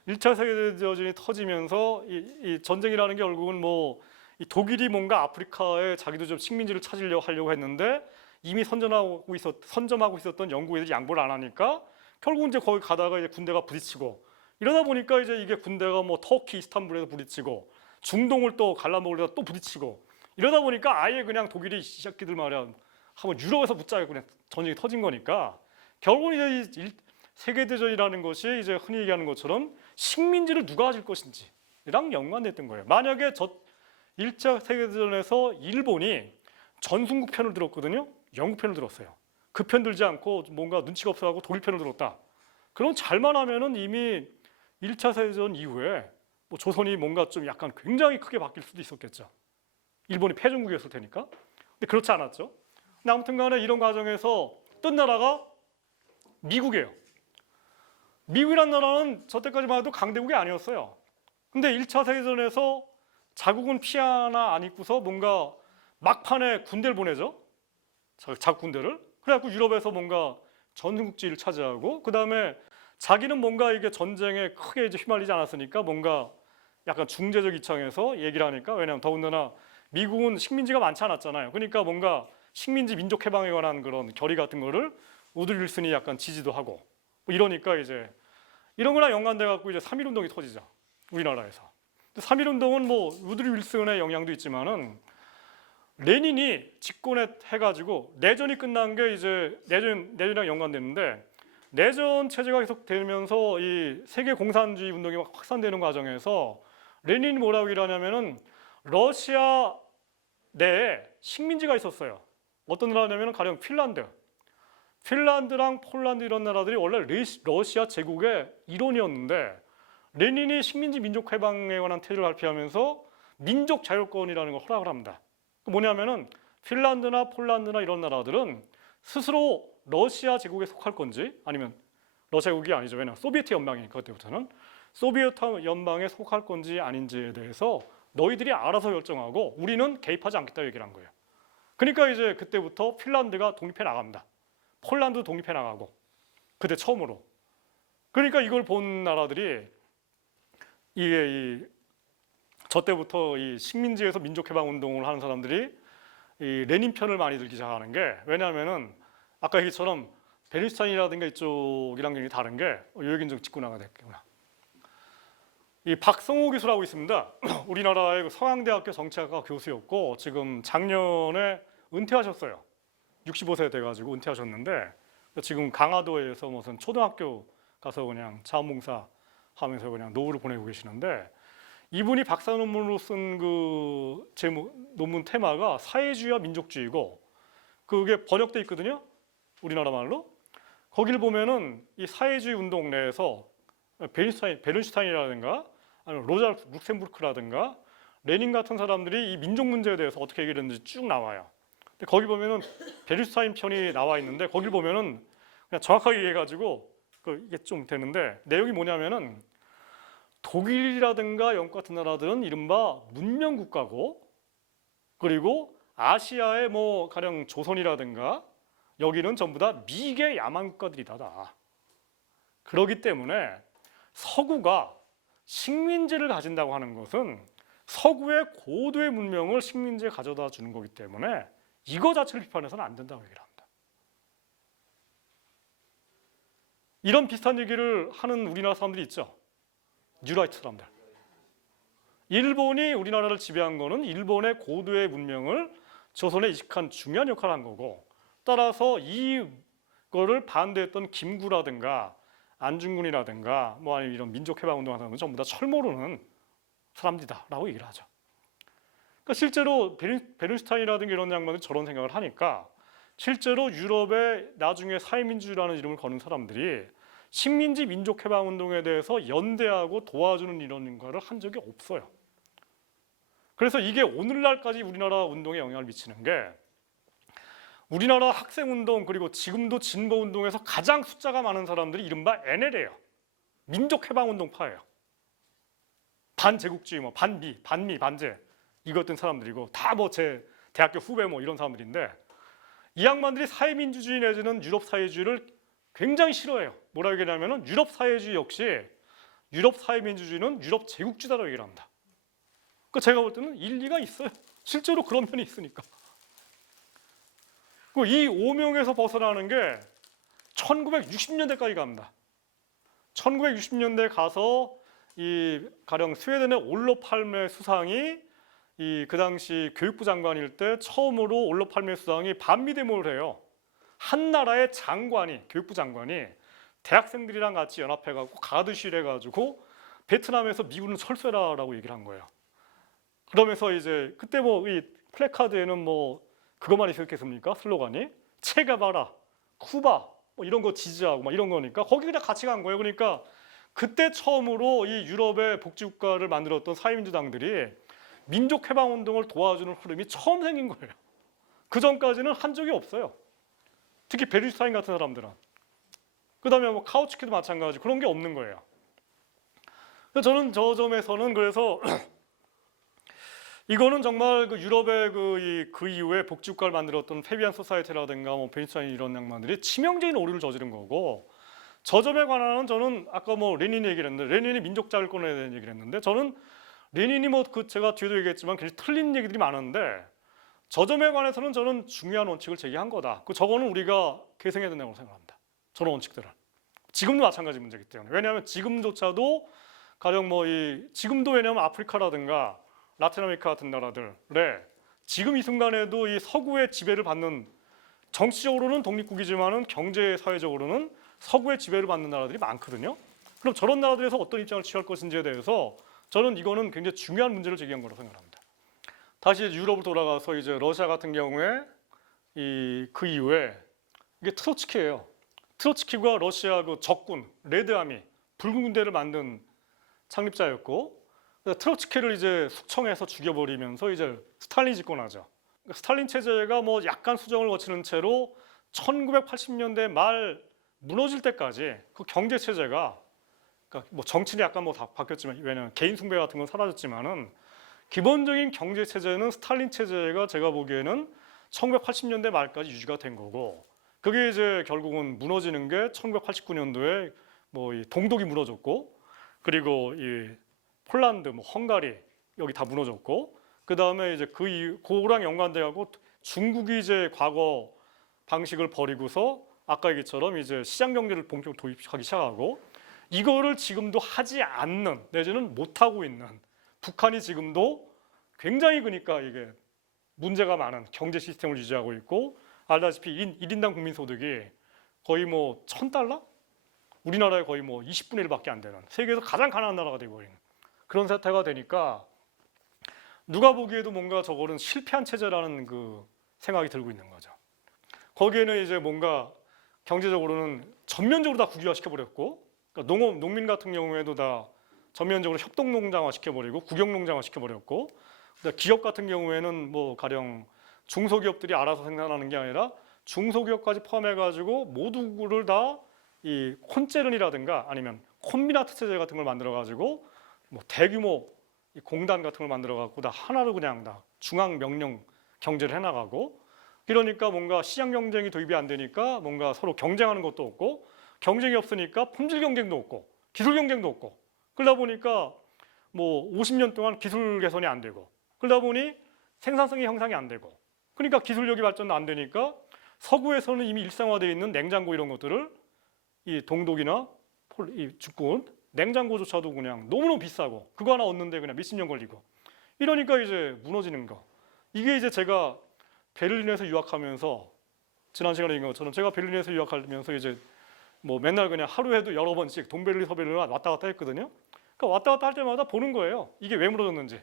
1차 세계대전이 터지면서 이 전쟁이라는 게 결국은 뭐 이 독일이 뭔가 아프리카에 자기도 좀 식민지를 찾으려고 하려고 했는데 이미 선점하고 있었던 영국 애들이 양보를 안 하니까 결국 이제 거기 가다가 이제 군대가 부딪히고 이러다 보니까 이제 이게 군대가 뭐 터키 이스탄불에서 부딪히고 중동을 또 갈라먹으려다 또 부딪히고 이러다 보니까 아예 그냥 독일이 이 새끼들 말이야 한번 유럽에서 붙자고 그냥 전쟁이 터진 거니까 결국은 이제 이 세계대전이라는 것이 이제 흔히 얘기하는 것처럼 식민지를 누가 가질 것인지랑 연관됐던 거예요. 만약에 1차 세계대전에서 일본이 전순국 편을 들었거든요. 영국 편을 들었어요. 그 편 들지 않고 뭔가 눈치가 없어가지고 독일 편을 들었다. 그럼 잘만 하면은 이미 1차 세계대전 이후에 뭐 조선이 뭔가 좀 약간 굉장히 크게 바뀔 수도 있었겠죠. 일본이 패전국이었을 테니까. 근데 그렇지 않았죠. 근데 아무튼 간에 이런 과정에서 뜬 나라가 미국이에요. 미국이란 나라는 저때까지만 해도 강대국이 아니었어요. 근데 1차 세계대전에서 자국은 피 하나 안 입고서 뭔가 막판에 군대를 보내죠. 자국 군대를. 그래갖고 유럽에서 뭔가 전국지를 차지하고 그 다음에 자기는 뭔가 이게 전쟁에 크게 이제 휘말리지 않았으니까 뭔가 약간 중재적 입장에서 얘기를 하니까 왜냐하면 더군다나 미국은 식민지가 많지 않았잖아요. 그러니까 뭔가 식민지 민족 해방에 관한 그런 결의 같은 거를 우드로 윌슨이 약간 지지도 하고 뭐 이러니까 이제 이런 거랑 연관돼 갖고 이제 3.1 운동이 터지죠. 우리나라에서. 3.1 운동은 뭐 우드로 윌슨의 영향도 있지만은 레닌이 집권해 가지고 내전이 끝난 게 이제 내전이랑 연관됐는데 내전 체제가 계속되면서 이 세계 공산주의 운동이 막 확산되는 과정에서 레닌이 뭐라고 일하냐면은 러시아 내에 식민지가 있었어요. 어떤 나라냐면 가령 핀란드랑 폴란드 이런 나라들이 원래 러시아 제국의 일원이었는데 레닌이 식민지 민족 해방에 관한 태도를 발표하면서 민족 자율권이라는 걸 허락을 합니다. 뭐냐면은 핀란드나 폴란드나 이런 나라들은 스스로 러시아 제국에 속할 건지 아니면 러시아 제국이 아니죠. 왜냐하면 소비에트 연방이니까 그때부터는 소비에트 연방에 속할 건지 아닌지에 대해서 너희들이 알아서 결정하고 우리는 개입하지 않겠다 얘기를 한 거예요. 그러니까 이제 그때부터 핀란드가 독립해 나갑니다. 폴란드도 독립해 나가고 그때 처음으로. 그러니까 이걸 본 나라들이 저 때부터 이 식민지에서 민족해방 운동을 하는 사람들이 이 레닌 편을 많이 들기 시작하는 게, 왜냐하면은 아까 얘기처럼 베른슈타인이라든가 이쪽이랑 굉장히 다른 게 이 얘기는 좀 짚고 나가야 되겠구나. 이 박성호 교수라고 있습니다. 우리나라의 서강대학교 정치학과 교수였고 지금 작년에 은퇴하셨어요. 65세 돼가지고 은퇴하셨는데 지금 강화도에서 무슨 초등학교 가서 그냥 자원봉사 하면서 그냥 노후를 보내고 계시는데, 이분이 박사 논문으로 쓴 그 제목 논문 테마가 사회주의와 민족주의고 그게 번역돼 있거든요. 우리나라 말로. 거기를 보면은 이 사회주의 운동 내에서 베른슈타인이라든가 아니면 로자 룩셈부르크라든가 레닌 같은 사람들이 이 민족 문제에 대해서 어떻게 얘기를 했는지 쭉 나와요. 근데 거기 보면은 베른슈타인 편이 나와 있는데 거기를 보면은 그냥 정확하게 얘기해가지고 이게 좀 되는데, 내용이 뭐냐면은 독일이라든가 영국 같은 나라들은 이른바 문명 국가고, 그리고 아시아의 뭐 가령 조선이라든가 여기는 전부 다 미개 야만 국가들이다. 그렇기 때문에 서구가 식민지를 가진다고 하는 것은 서구의 고도의 문명을 식민지에 가져다 주는 거기 때문에 이거 자체를 비판해서는 안 된다고 얘기를 합니다. 이런 비슷한 얘기를 하는 우리나라 사람들이 있죠. 뉴라이트 사람들. 일본이 우리나라를 지배한 거는 일본의 고도의 문명을 조선에 이식한 중요한 역할을 한 거고, 따라서 이거를 반대했던 김구라든가 안중근이라든가 뭐 아니면 이런 민족해방운동하는 사람은 전부 다 철모르는 사람들이다라고 얘기를 하죠. 그러니까 실제로 베른슈타인이라든가 이런 양반들이 저런 생각을 하니까 실제로 유럽에 나중에 사회민주주의라는 이름을 거는 사람들이 식민지 민족해방운동에 대해서 연대하고 도와주는 이런 거를 한 적이 없어요. 그래서 이게 오늘날까지 우리나라 운동에 영향을 미치는 게, 우리나라 학생운동 그리고 지금도 진보운동에서 가장 숫자가 많은 사람들이 이른바 NL이에요. 민족해방운동파예요. 반제국주의, 뭐 반미, 반제 이것들 사람들이고 다 뭐 제 대학교 후배 뭐 이런 사람들인데, 이 양반들이 사회민주주의 내지는 유럽 사회주의를 굉장히 싫어해요. 뭐라고 얘기하냐면은 유럽 사회주의 역시 유럽 사회민주주의는 유럽 제국주의다라고 얘기를 합니다. 그러니까 제가 볼 때는 일리가 있어요. 실제로 그런 면이 있으니까. 이 오명에서 벗어나는 게 1960년대까지 갑니다. 1960년대 가서 이 가령 스웨덴의 올로 팔메 수상이 그 당시 교육부 장관일 때 처음으로 올로 팔메 수상이 반미 데모를 해요. 한 나라의 장관이, 교육부 장관이 대학생들이랑 같이 연합해가지고 가드실 해가지고 베트남에서 미군은 철수해라라고 얘기를 한 거예요. 그러면서 이제 그때 뭐 이 플래카드에는 뭐 그것만 있었겠습니까? 슬로건이 체가바라, 쿠바 뭐 이런 거 지지하고 막 이런 거니까 거기 그냥 같이 간 거예요. 그러니까 그때 처음으로 이 유럽의 복지국가를 만들었던 사회민주당들이 민족해방운동을 도와주는 흐름이 처음 생긴 거예요. 그 전까지는 한 적이 없어요. 특히 베른슈타인 같은 사람들은. 그 다음에 뭐 카우츠키도 마찬가지, 그런 게 없는 거예요. 그래서 저는 저 점에서는 그래서 이거는 정말 그 유럽의 그 이후에 복지국가를 만들었던 페비안 소사이티라든가 뭐 베른슈타인 이런 양반들이 치명적인 오류를 저지른 거고, 저 점에 관한은 저는 아까 뭐 레닌 얘기를 했는데 레닌이 민족자를 꺼내야 되는 얘기를 했는데, 저는 레닌이 뭐 그 제가 뒤에도 얘기했지만 굉장히 틀린 얘기들이 많은데 저 점에 관해서는 저는 중요한 원칙을 제기한 거다. 저거는 우리가 계승해야 된다고 생각합니다. 저런 원칙들을. 지금도 마찬가지 문제이기 때문에. 왜냐하면 지금조차도 가령 뭐 지금도 왜냐하면 아프리카라든가 라틴 아메리카 같은 나라들에 지금 이 순간에도 이 서구의 지배를 받는, 정치적으로는 독립국이지만은 경제 사회적으로는 서구의 지배를 받는 나라들이 많거든요. 그럼 저런 나라들에서 어떤 입장을 취할 것인지에 대해서 저는 이거는 굉장히 중요한 문제를 제기한 거라고 생각합니다. 다시 유럽으로 돌아가서 이제 러시아 같은 경우에 그 이후에 이게 트로츠키예요. 트로츠키가 러시아 그 적군 레드아미 붉은 군대를 만든 창립자였고, 트로츠키를 이제 숙청해서 죽여버리면서 이제 스탈린이 집권하죠. 스탈린 체제가 뭐 약간 수정을 거치는 채로 1980년대 말 무너질 때까지 그 경제 체제가, 그러니까 뭐 정치는 약간 뭐 다 바뀌었지만, 왜냐면 개인 숭배 같은 건 사라졌지만은 기본적인 경제 체제는 스탈린 체제가 제가 보기에는 1980년대 말까지 유지가 된 거고, 그게 이제 결국은 무너지는 게 1989년도에 뭐 이 동독이 무너졌고, 그리고 이 폴란드, 뭐 헝가리 여기 다 무너졌고, 그 다음에 이제 그거랑 연관돼하고 중국이 이제 과거 방식을 버리고서 아까 얘기처럼 이제 시장 경제를 본격적으로 도입하기 시작하고, 이거를 지금도 하지 않는 내지는 못 하고 있는 북한이 지금도 굉장히 그러니까 이게 문제가 많은 경제 시스템을 유지하고 있고, 알다시피 1인당 국민 소득이 거의 뭐 $1,000? 우리나라의 거의 뭐 20분의 1밖에 안 되는 세계에서 가장 가난한 나라가 되어버리는 그런 사태가 되니까 누가 보기에도 뭔가 저거는 실패한 체제라는 그 생각이 들고 있는 거죠. 거기에는 이제 뭔가 경제적으로는 전면적으로 다 국유화 시켜버렸고, 그러니까 농민 같은 경우에도 다 전면적으로 협동농장화 시켜버리고 국영농장화 시켜버렸고, 기업 같은 경우에는 뭐 가령 중소기업들이 알아서 생산하는 게 아니라 중소기업까지 포함해가지고 모두를 다 이 콘체른이라든가 아니면 콤비나트 체제 같은 걸 만들어가지고 뭐 대규모 공단 같은 걸 만들어갖고 다 하나로 그냥 다 중앙 명령 경제를 해나가고, 그러니까 뭔가 시장 경쟁이 도입이 안 되니까 뭔가 서로 경쟁하는 것도 없고, 경쟁이 없으니까 품질 경쟁도 없고 기술 경쟁도 없고, 그러다 보니까 뭐 50년 동안 기술 개선이 안 되고, 그러다 보니 생산성이 형상이 안 되고, 그러니까 기술력이 발전도 안 되니까 서구에서는 이미 일상화되어 있는 냉장고 이런 것들을 이 동독이나 이 중국은 냉장고조차도 그냥 너무너무 비싸고 그거 하나 얻는데 그냥 몇십 년 걸리고, 이러니까 이제 무너지는 거. 이게 이제 제가 베를린에서 유학하면서 지난 시간에 얘기한 것처럼 제가 베를린에서 유학하면서 이제 뭐 맨날 그냥 하루에도 여러 번씩 동베를린 서베를린 왔다 갔다 했거든요. 그러니까 왔다 갔다 할 때마다 보는 거예요. 이게 왜 무너졌는지.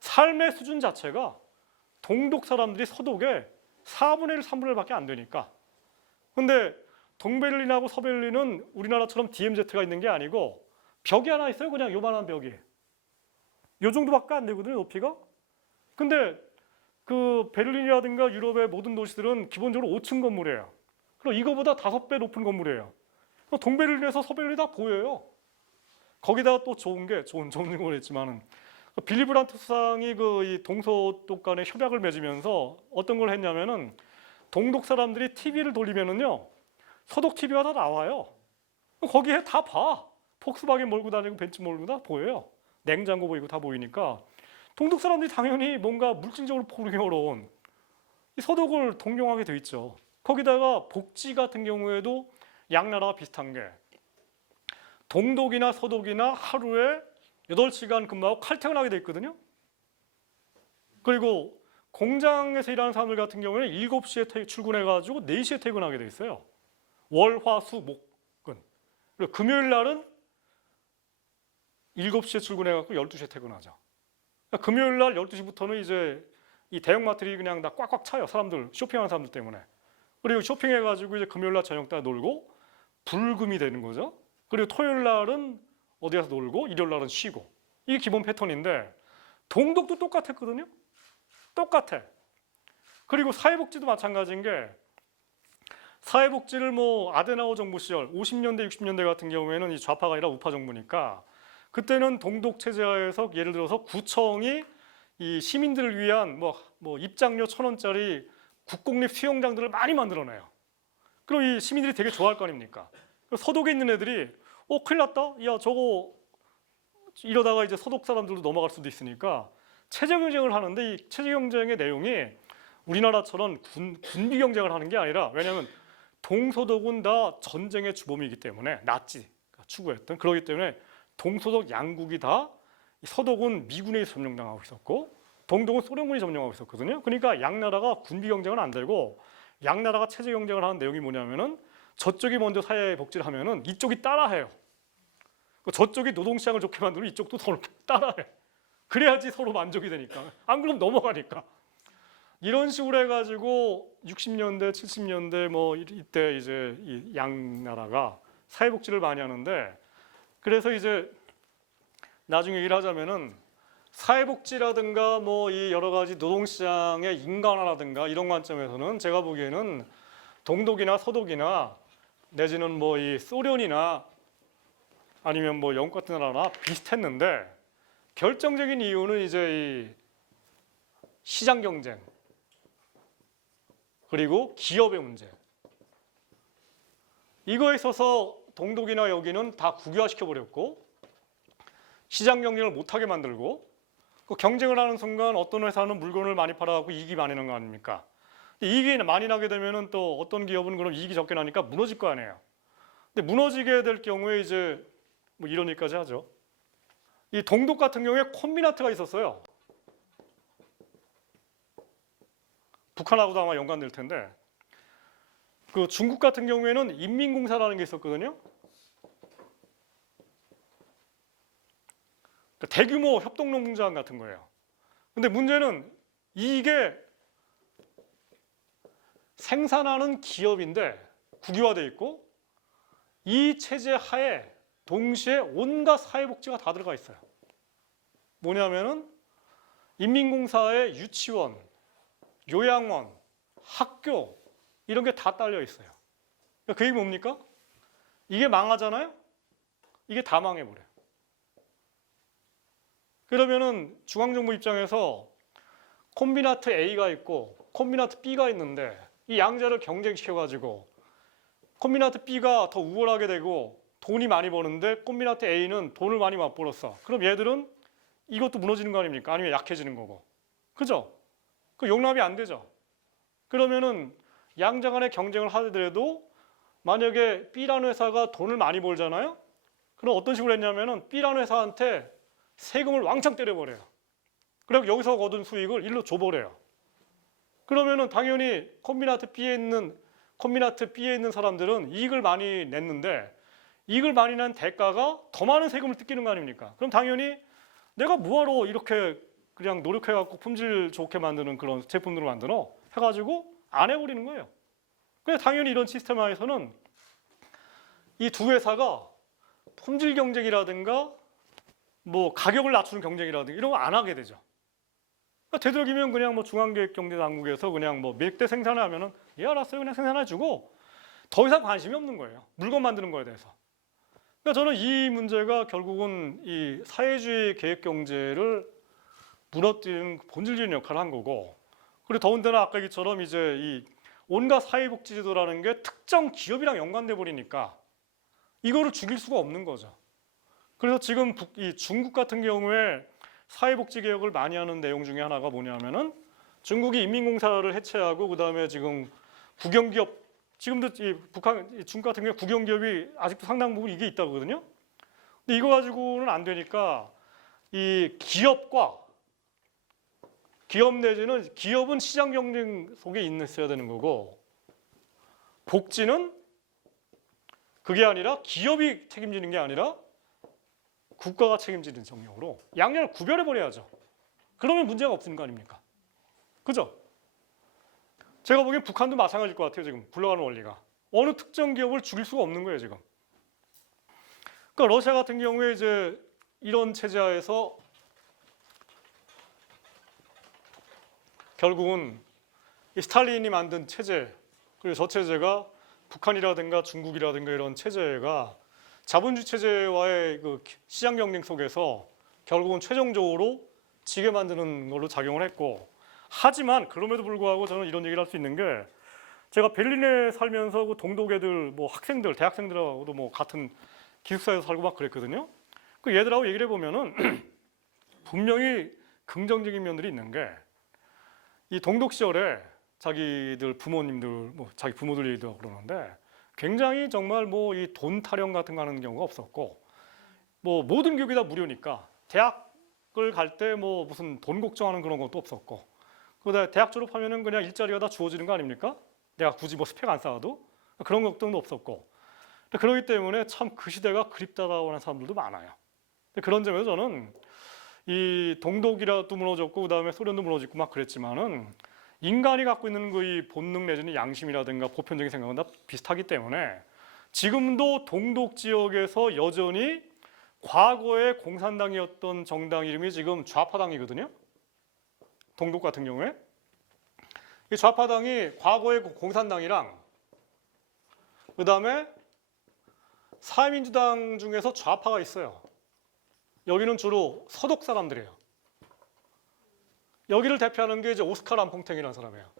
삶의 수준 자체가 동독 사람들이 서독의 4분의 1, 3분의 1밖에 안 되니까. 근데 동베를린하고 서베를린은 우리나라처럼 DMZ가 있는 게 아니고 벽이 하나 있어요. 그냥 요만한 벽이. 요 정도밖에 안 되거든요, 높이가. 근데 그 베를린이라든가 유럽의 모든 도시들은 기본적으로 5층 건물이에요. 그리고 이거보다 5배 높은 건물이에요. 동베를린에서 서베를린이 다 보여요. 거기다가 또 좋은 건 모르겠지만은 빌리 브란트 수상이 그 이 동서독 간의 협약을 맺으면서 어떤 걸 했냐면은 동독 사람들이 TV를 돌리면은요 서독 TV가 다 나와요. 거기에 다 봐. 폭스바겐 몰고 다니고 벤츠 몰고 다 보여요. 냉장고 보이고 다 보이니까 동독 사람들이 당연히 뭔가 물질적으로 포르기 어려운 이 서독을 동경하게 돼 있죠. 거기다가 복지 같은 경우에도 양 나라가 비슷한 게 동독이나 서독이나 하루에 8시간 근무하고 칼퇴근하게 돼 있거든요. 그리고 공장에서 일하는 사람들 같은 경우에는 7시에 출근해가지고 4시에 퇴근하게 돼 있어요. 월, 화, 수, 목은. 그리고 금요일 날은 7시에 출근해갖고 12시에 퇴근하죠. 그러니까 금요일 날 12시부터는 이제 이 대형마트들이 그냥 다 꽉꽉 차요. 사람들, 쇼핑하는 사람들 때문에. 그리고 쇼핑해가지고 이제 금요일 날 저녁 때 놀고 불금이 되는 거죠. 그리고 토요일 날은 어디 가서 놀고 일요일 날은 쉬고. 이게 기본 패턴인데 동독도 똑같았거든요. 똑같아. 그리고 사회복지도 마찬가지인 게 사회복지를 뭐 아데나워 정부 시절 50년대 60년대 같은 경우에는 이 좌파가 아니라 우파 정부니까 그때는 동독 체제하에서 예를 들어서 구청이 이 시민들을 위한 뭐 입장료 1,000원짜리 국공립 수영장들을 많이 만들어내요. 그럼 이 시민들이 되게 좋아할 거 아닙니까? 서독에 있는 애들이 큰일 났다. 야 저거 이러다가 이제 서독 사람들도 넘어갈 수도 있으니까 체제 경쟁을 하는데 이 체제 경쟁의 내용이 우리나라처럼 군비 경쟁을 하는 게 아니라 왜냐하면 동서독은 다 전쟁의 주범이기 때문에 나치가 추구했던 그러기 때문에 동서독 양국이 다 서독은 미군에 점령당하고 있었고 동독은 소련군이 점령하고 있었거든요. 그러니까 양 나라가 군비 경쟁은 안 되고 양 나라가 체제 경쟁을 하는 내용이 뭐냐면은 저쪽이 먼저 사회복지를 하면은 이쪽이 따라해요. 저쪽이 노동시장을 좋게 만들면 이쪽도 서로 따라해. 그래야지 서로 만족이 되니까. 안 그러면 넘어가니까. 이런 식으로 해가지고 60년대, 70년대 뭐 이때 이제 이 양 나라가 사회복지를 많이 하는데 그래서 이제 나중에 얘기를 하자면은 사회복지라든가 뭐 이 여러 가지 노동시장의 인간화라든가 이런 관점에서는 제가 보기에는 동독이나 서독이나 내지는 뭐 이 소련이나 아니면 뭐 영국 같은 나라나 비슷했는데 결정적인 이유는 이제 이 시장 경쟁 그리고 기업의 문제. 이거에 있어서 동독이나 여기는 다 국유화시켜 버렸고 시장 경쟁을 못하게 만들고 그 경쟁을 하는 순간 어떤 회사는 물건을 많이 팔아갖고 이익이 많이 나는 거 아닙니까? 이익이 많이 나게 되면은 또 어떤 기업은 그럼 이익이 적게 나니까 무너질 거 아니에요. 근데 무너지게 될 경우에 이제 뭐 이런 일까지 하죠. 이 동독 같은 경우에 콤비나트가 있었어요. 북한하고도 아마 연관될 텐데 그 중국 같은 경우에는 인민공사라는 게 있었거든요. 그러니까 대규모 협동농장 같은 거예요. 근데 문제는 이게 생산하는 기업인데 국유화돼 있고 이 체제 하에 동시에 온갖 사회복지가 다 들어가 있어요. 뭐냐면은 인민공사의 유치원, 요양원, 학교 이런 게 다 딸려 있어요. 그 얘기 뭡니까? 이게 망하잖아요? 이게 다 망해버려요. 그러면은 중앙정부 입장에서 콤비나트 A가 있고 콤비나트 B가 있는데 이 양자를 경쟁시켜가지고 콤비나트 B가 더 우월하게 되고 돈이 많이 버는데 콤비나트 A는 돈을 많이 못 벌었어. 그럼 얘들은 이것도 무너지는 거 아닙니까? 아니면 약해지는 거고. 그죠? 그 용납이 안 되죠. 그러면은 양자 간의 경쟁을 하더라도 만약에 B라는 회사가 돈을 많이 벌잖아요? 그럼 어떤 식으로 했냐면은 B라는 회사한테 세금을 왕창 때려버려요. 그리고 여기서 얻은 수익을 일로 줘버려요. 그러면은 당연히 콤비나트 B에 있는 사람들은 이익을 많이 냈는데 이익을 많이 낸 대가가 더 많은 세금을 뜯기는 거 아닙니까? 그럼 당연히 내가 뭐하러 이렇게 그냥 노력해갖고 품질 좋게 만드는 그런 제품들을 만들어 해가지고 안 해버리는 거예요. 그래서 당연히 이런 시스템 하에서는 이 두 회사가 품질 경쟁이라든가 뭐 가격을 낮추는 경쟁이라든가 이런 거 안 하게 되죠. 그러니까 되도록이면 그냥 뭐 중앙기획경제당국에서 그냥 뭐 몇 대 생산하면은 예 알았어요 그냥 생산해주고 더 이상 관심이 없는 거예요. 물건 만드는 거에 대해서. 그러니까 저는 이 문제가 결국은 이 사회주의 계획경제를 무너뜨리는 본질적인 역할을 한 거고 그리고 더군다나 아까 얘기처럼 이제 이 온갖 사회복지제도라는 게 특정 기업이랑 연관돼 버리니까 이거를 죽일 수가 없는 거죠. 그래서 지금 이 중국 같은 경우에 사회복지 개혁을 많이 하는 내용 중에 하나가 뭐냐면은 중국이 인민공사를 해체하고 그다음에 지금 국영기업 지금도 중국 같은 경우에 국영기업이 아직도 상당 부분 이게 있다거든요. 근데 이거 가지고는 안 되니까 이 기업 내지는 기업은 시장 경쟁 속에 있어야 되는 거고 복지는 그게 아니라 기업이 책임지는 게 아니라 국가가 책임지는 정령으로 양면을 구별해 버려야죠. 그러면 문제가 없는 거 아닙니까? 그죠? 제가 보기엔 북한도 마찬가지일 것 같아요. 지금 굴러가는 원리가 어느 특정 기업을 죽일 수가 없는 거예요. 지금. 그러니까 러시아 같은 경우에 이제 이런 체제 하에서 결국은 이 스탈린이 만든 체제 그리고 저 체제가 북한이라든가 중국이라든가 이런 체제가 자본주의 체제와의 그 시장 경쟁 속에서 결국은 최종적으로 지게 만드는 걸로 작용을 했고 하지만 그럼에도 불구하고 저는 이런 얘기를 할 수 있는 게 제가 베를린에 살면서 그 동독 애들 뭐 학생들 대학생들하고도 뭐 같은 기숙사에서 살고 막 그랬거든요. 그 얘들하고 얘기를 해보면은 분명히 긍정적인 면들이 있는 게 이 동독 시절에 자기들 부모님들 뭐 자기 부모들 얘기도 하고 그러는데 굉장히 정말 뭐 이 돈 타령 같은 거 하는 경우가 없었고 뭐 모든 교육이 다 무료니까 대학을 갈 때 뭐 무슨 돈 걱정하는 그런 것도 없었고 그다음에 대학 졸업하면은 그냥 일자리가 다 주어지는 거 아닙니까? 내가 굳이 뭐 스펙 안 쌓아도 그런 걱정도 없었고 그렇기 때문에 참 그 시대가 그립다라고 하는 사람들도 많아요. 그런 점에서 저는 이 동독이라도 무너졌고 그다음에 소련도 무너졌고 막 그랬지만은 인간이 갖고 있는 그 이 본능 내지는 양심이라든가 보편적인 생각은 다 비슷하기 때문에 지금도 동독 지역에서 여전히 과거에 공산당이었던 정당 이름이 지금 좌파당이거든요. 동독 같은 경우에 이 좌파당이 과거의 공산당이랑 그다음에 사회민주당 중에서 좌파가 있어요. 여기는 주로 서독 사람들이에요. 여기를 대표하는 게 이제 오스카 람퐁탱이라는 사람이에요.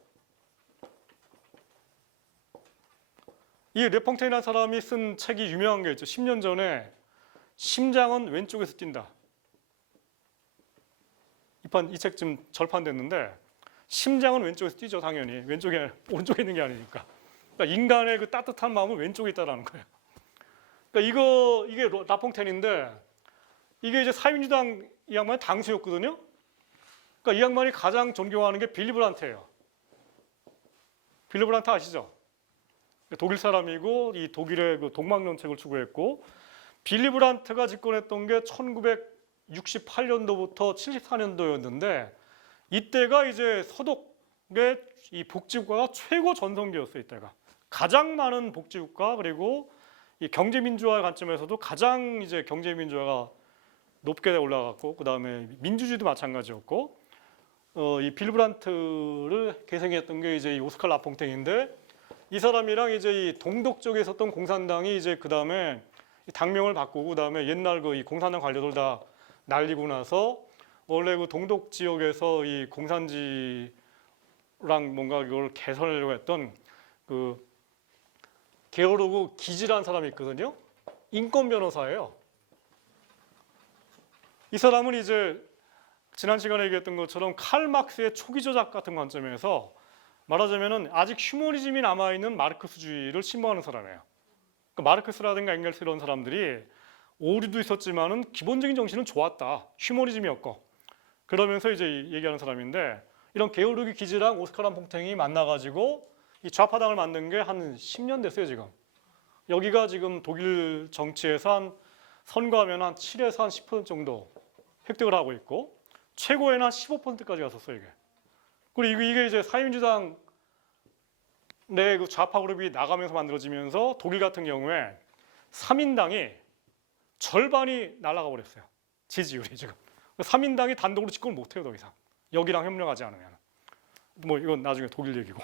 이 르퐁탱이라는 사람이 쓴 책이 유명한 게 있죠. 10년 전에 심장은 왼쪽에서 뛴다. 이 책 지금 절판됐는데 심장은 왼쪽에서 뛰죠, 당연히. 왼쪽에 오른쪽에 있는 게 아니니까. 그러니까 인간의 그 따뜻한 마음은 왼쪽에 있다라는 거예요. 그러니까 이게 라퐁텐인데 이게 이제 사회민주당 이 양반의 당수였거든요. 그러니까 이 양반이 가장 존경하는 게 빌리 브란트예요. 빌리 브란트 아시죠? 독일 사람이고 이 독일의 그 동방정책을 추구했고 빌리 브란트가 집권했던 게 1968년도부터 74년도였는데 이때가 이제 서독의 이 복지국가가 최고 전성기였어요. 이때가 가장 많은 복지국가 그리고 이 경제민주화 관점에서도 가장 이제 경제민주화가 높게 올라갔고 그 다음에 민주주의도 마찬가지였고 이 빌리 브란트를 계승했던 게 이제 이 오스칼 라퐁탱인데 이 사람이랑 이제 이 동독 쪽에 있었던 공산당이 이제 그 다음에 당명을 바꾸고 그 다음에 옛날 그 이 공산당 관료들 다 날리고 나서 원래 그 동독 지역에서 이 공산지랑 뭔가 이걸 개선하려고 했던 그 게오르그 기지라는 사람이 있거든요. 인권 변호사예요. 이 사람은 이제 지난 시간에 얘기했던 것처럼 칼 막스의 초기 저작 같은 관점에서 말하자면은 아직 휴머니즘이 남아있는 마르크스주의를 신봉하는 사람이에요. 그러니까 마르크스라든가 엥겔스 이런 사람들이 오류도 있었지만은 기본적인 정신은 좋았다. 휴머니즘이었고. 그러면서 이제 얘기하는 사람인데 이런 게오르기 기지랑 오스카 람퐁탱이 만나가지고 이 좌파당을 만든 게 한 10년 됐어요 지금. 여기가 지금 독일 정치에서 한 선거하면 한 7에서 한 10% 정도 획득을 하고 있고 최고에는 한 15%까지 갔었어요 이게. 그리고 이게 이제 사회민주당 내 그 좌파 그룹이 나가면서 만들어지면서 독일 같은 경우에 3인당이 절반이 날아가 버렸어요. 지지율이 지금. 3인당이 단독으로 집권을 못해요 더 이상. 여기랑 협력하지 않으면. 뭐 이건 나중에 독일 얘기고.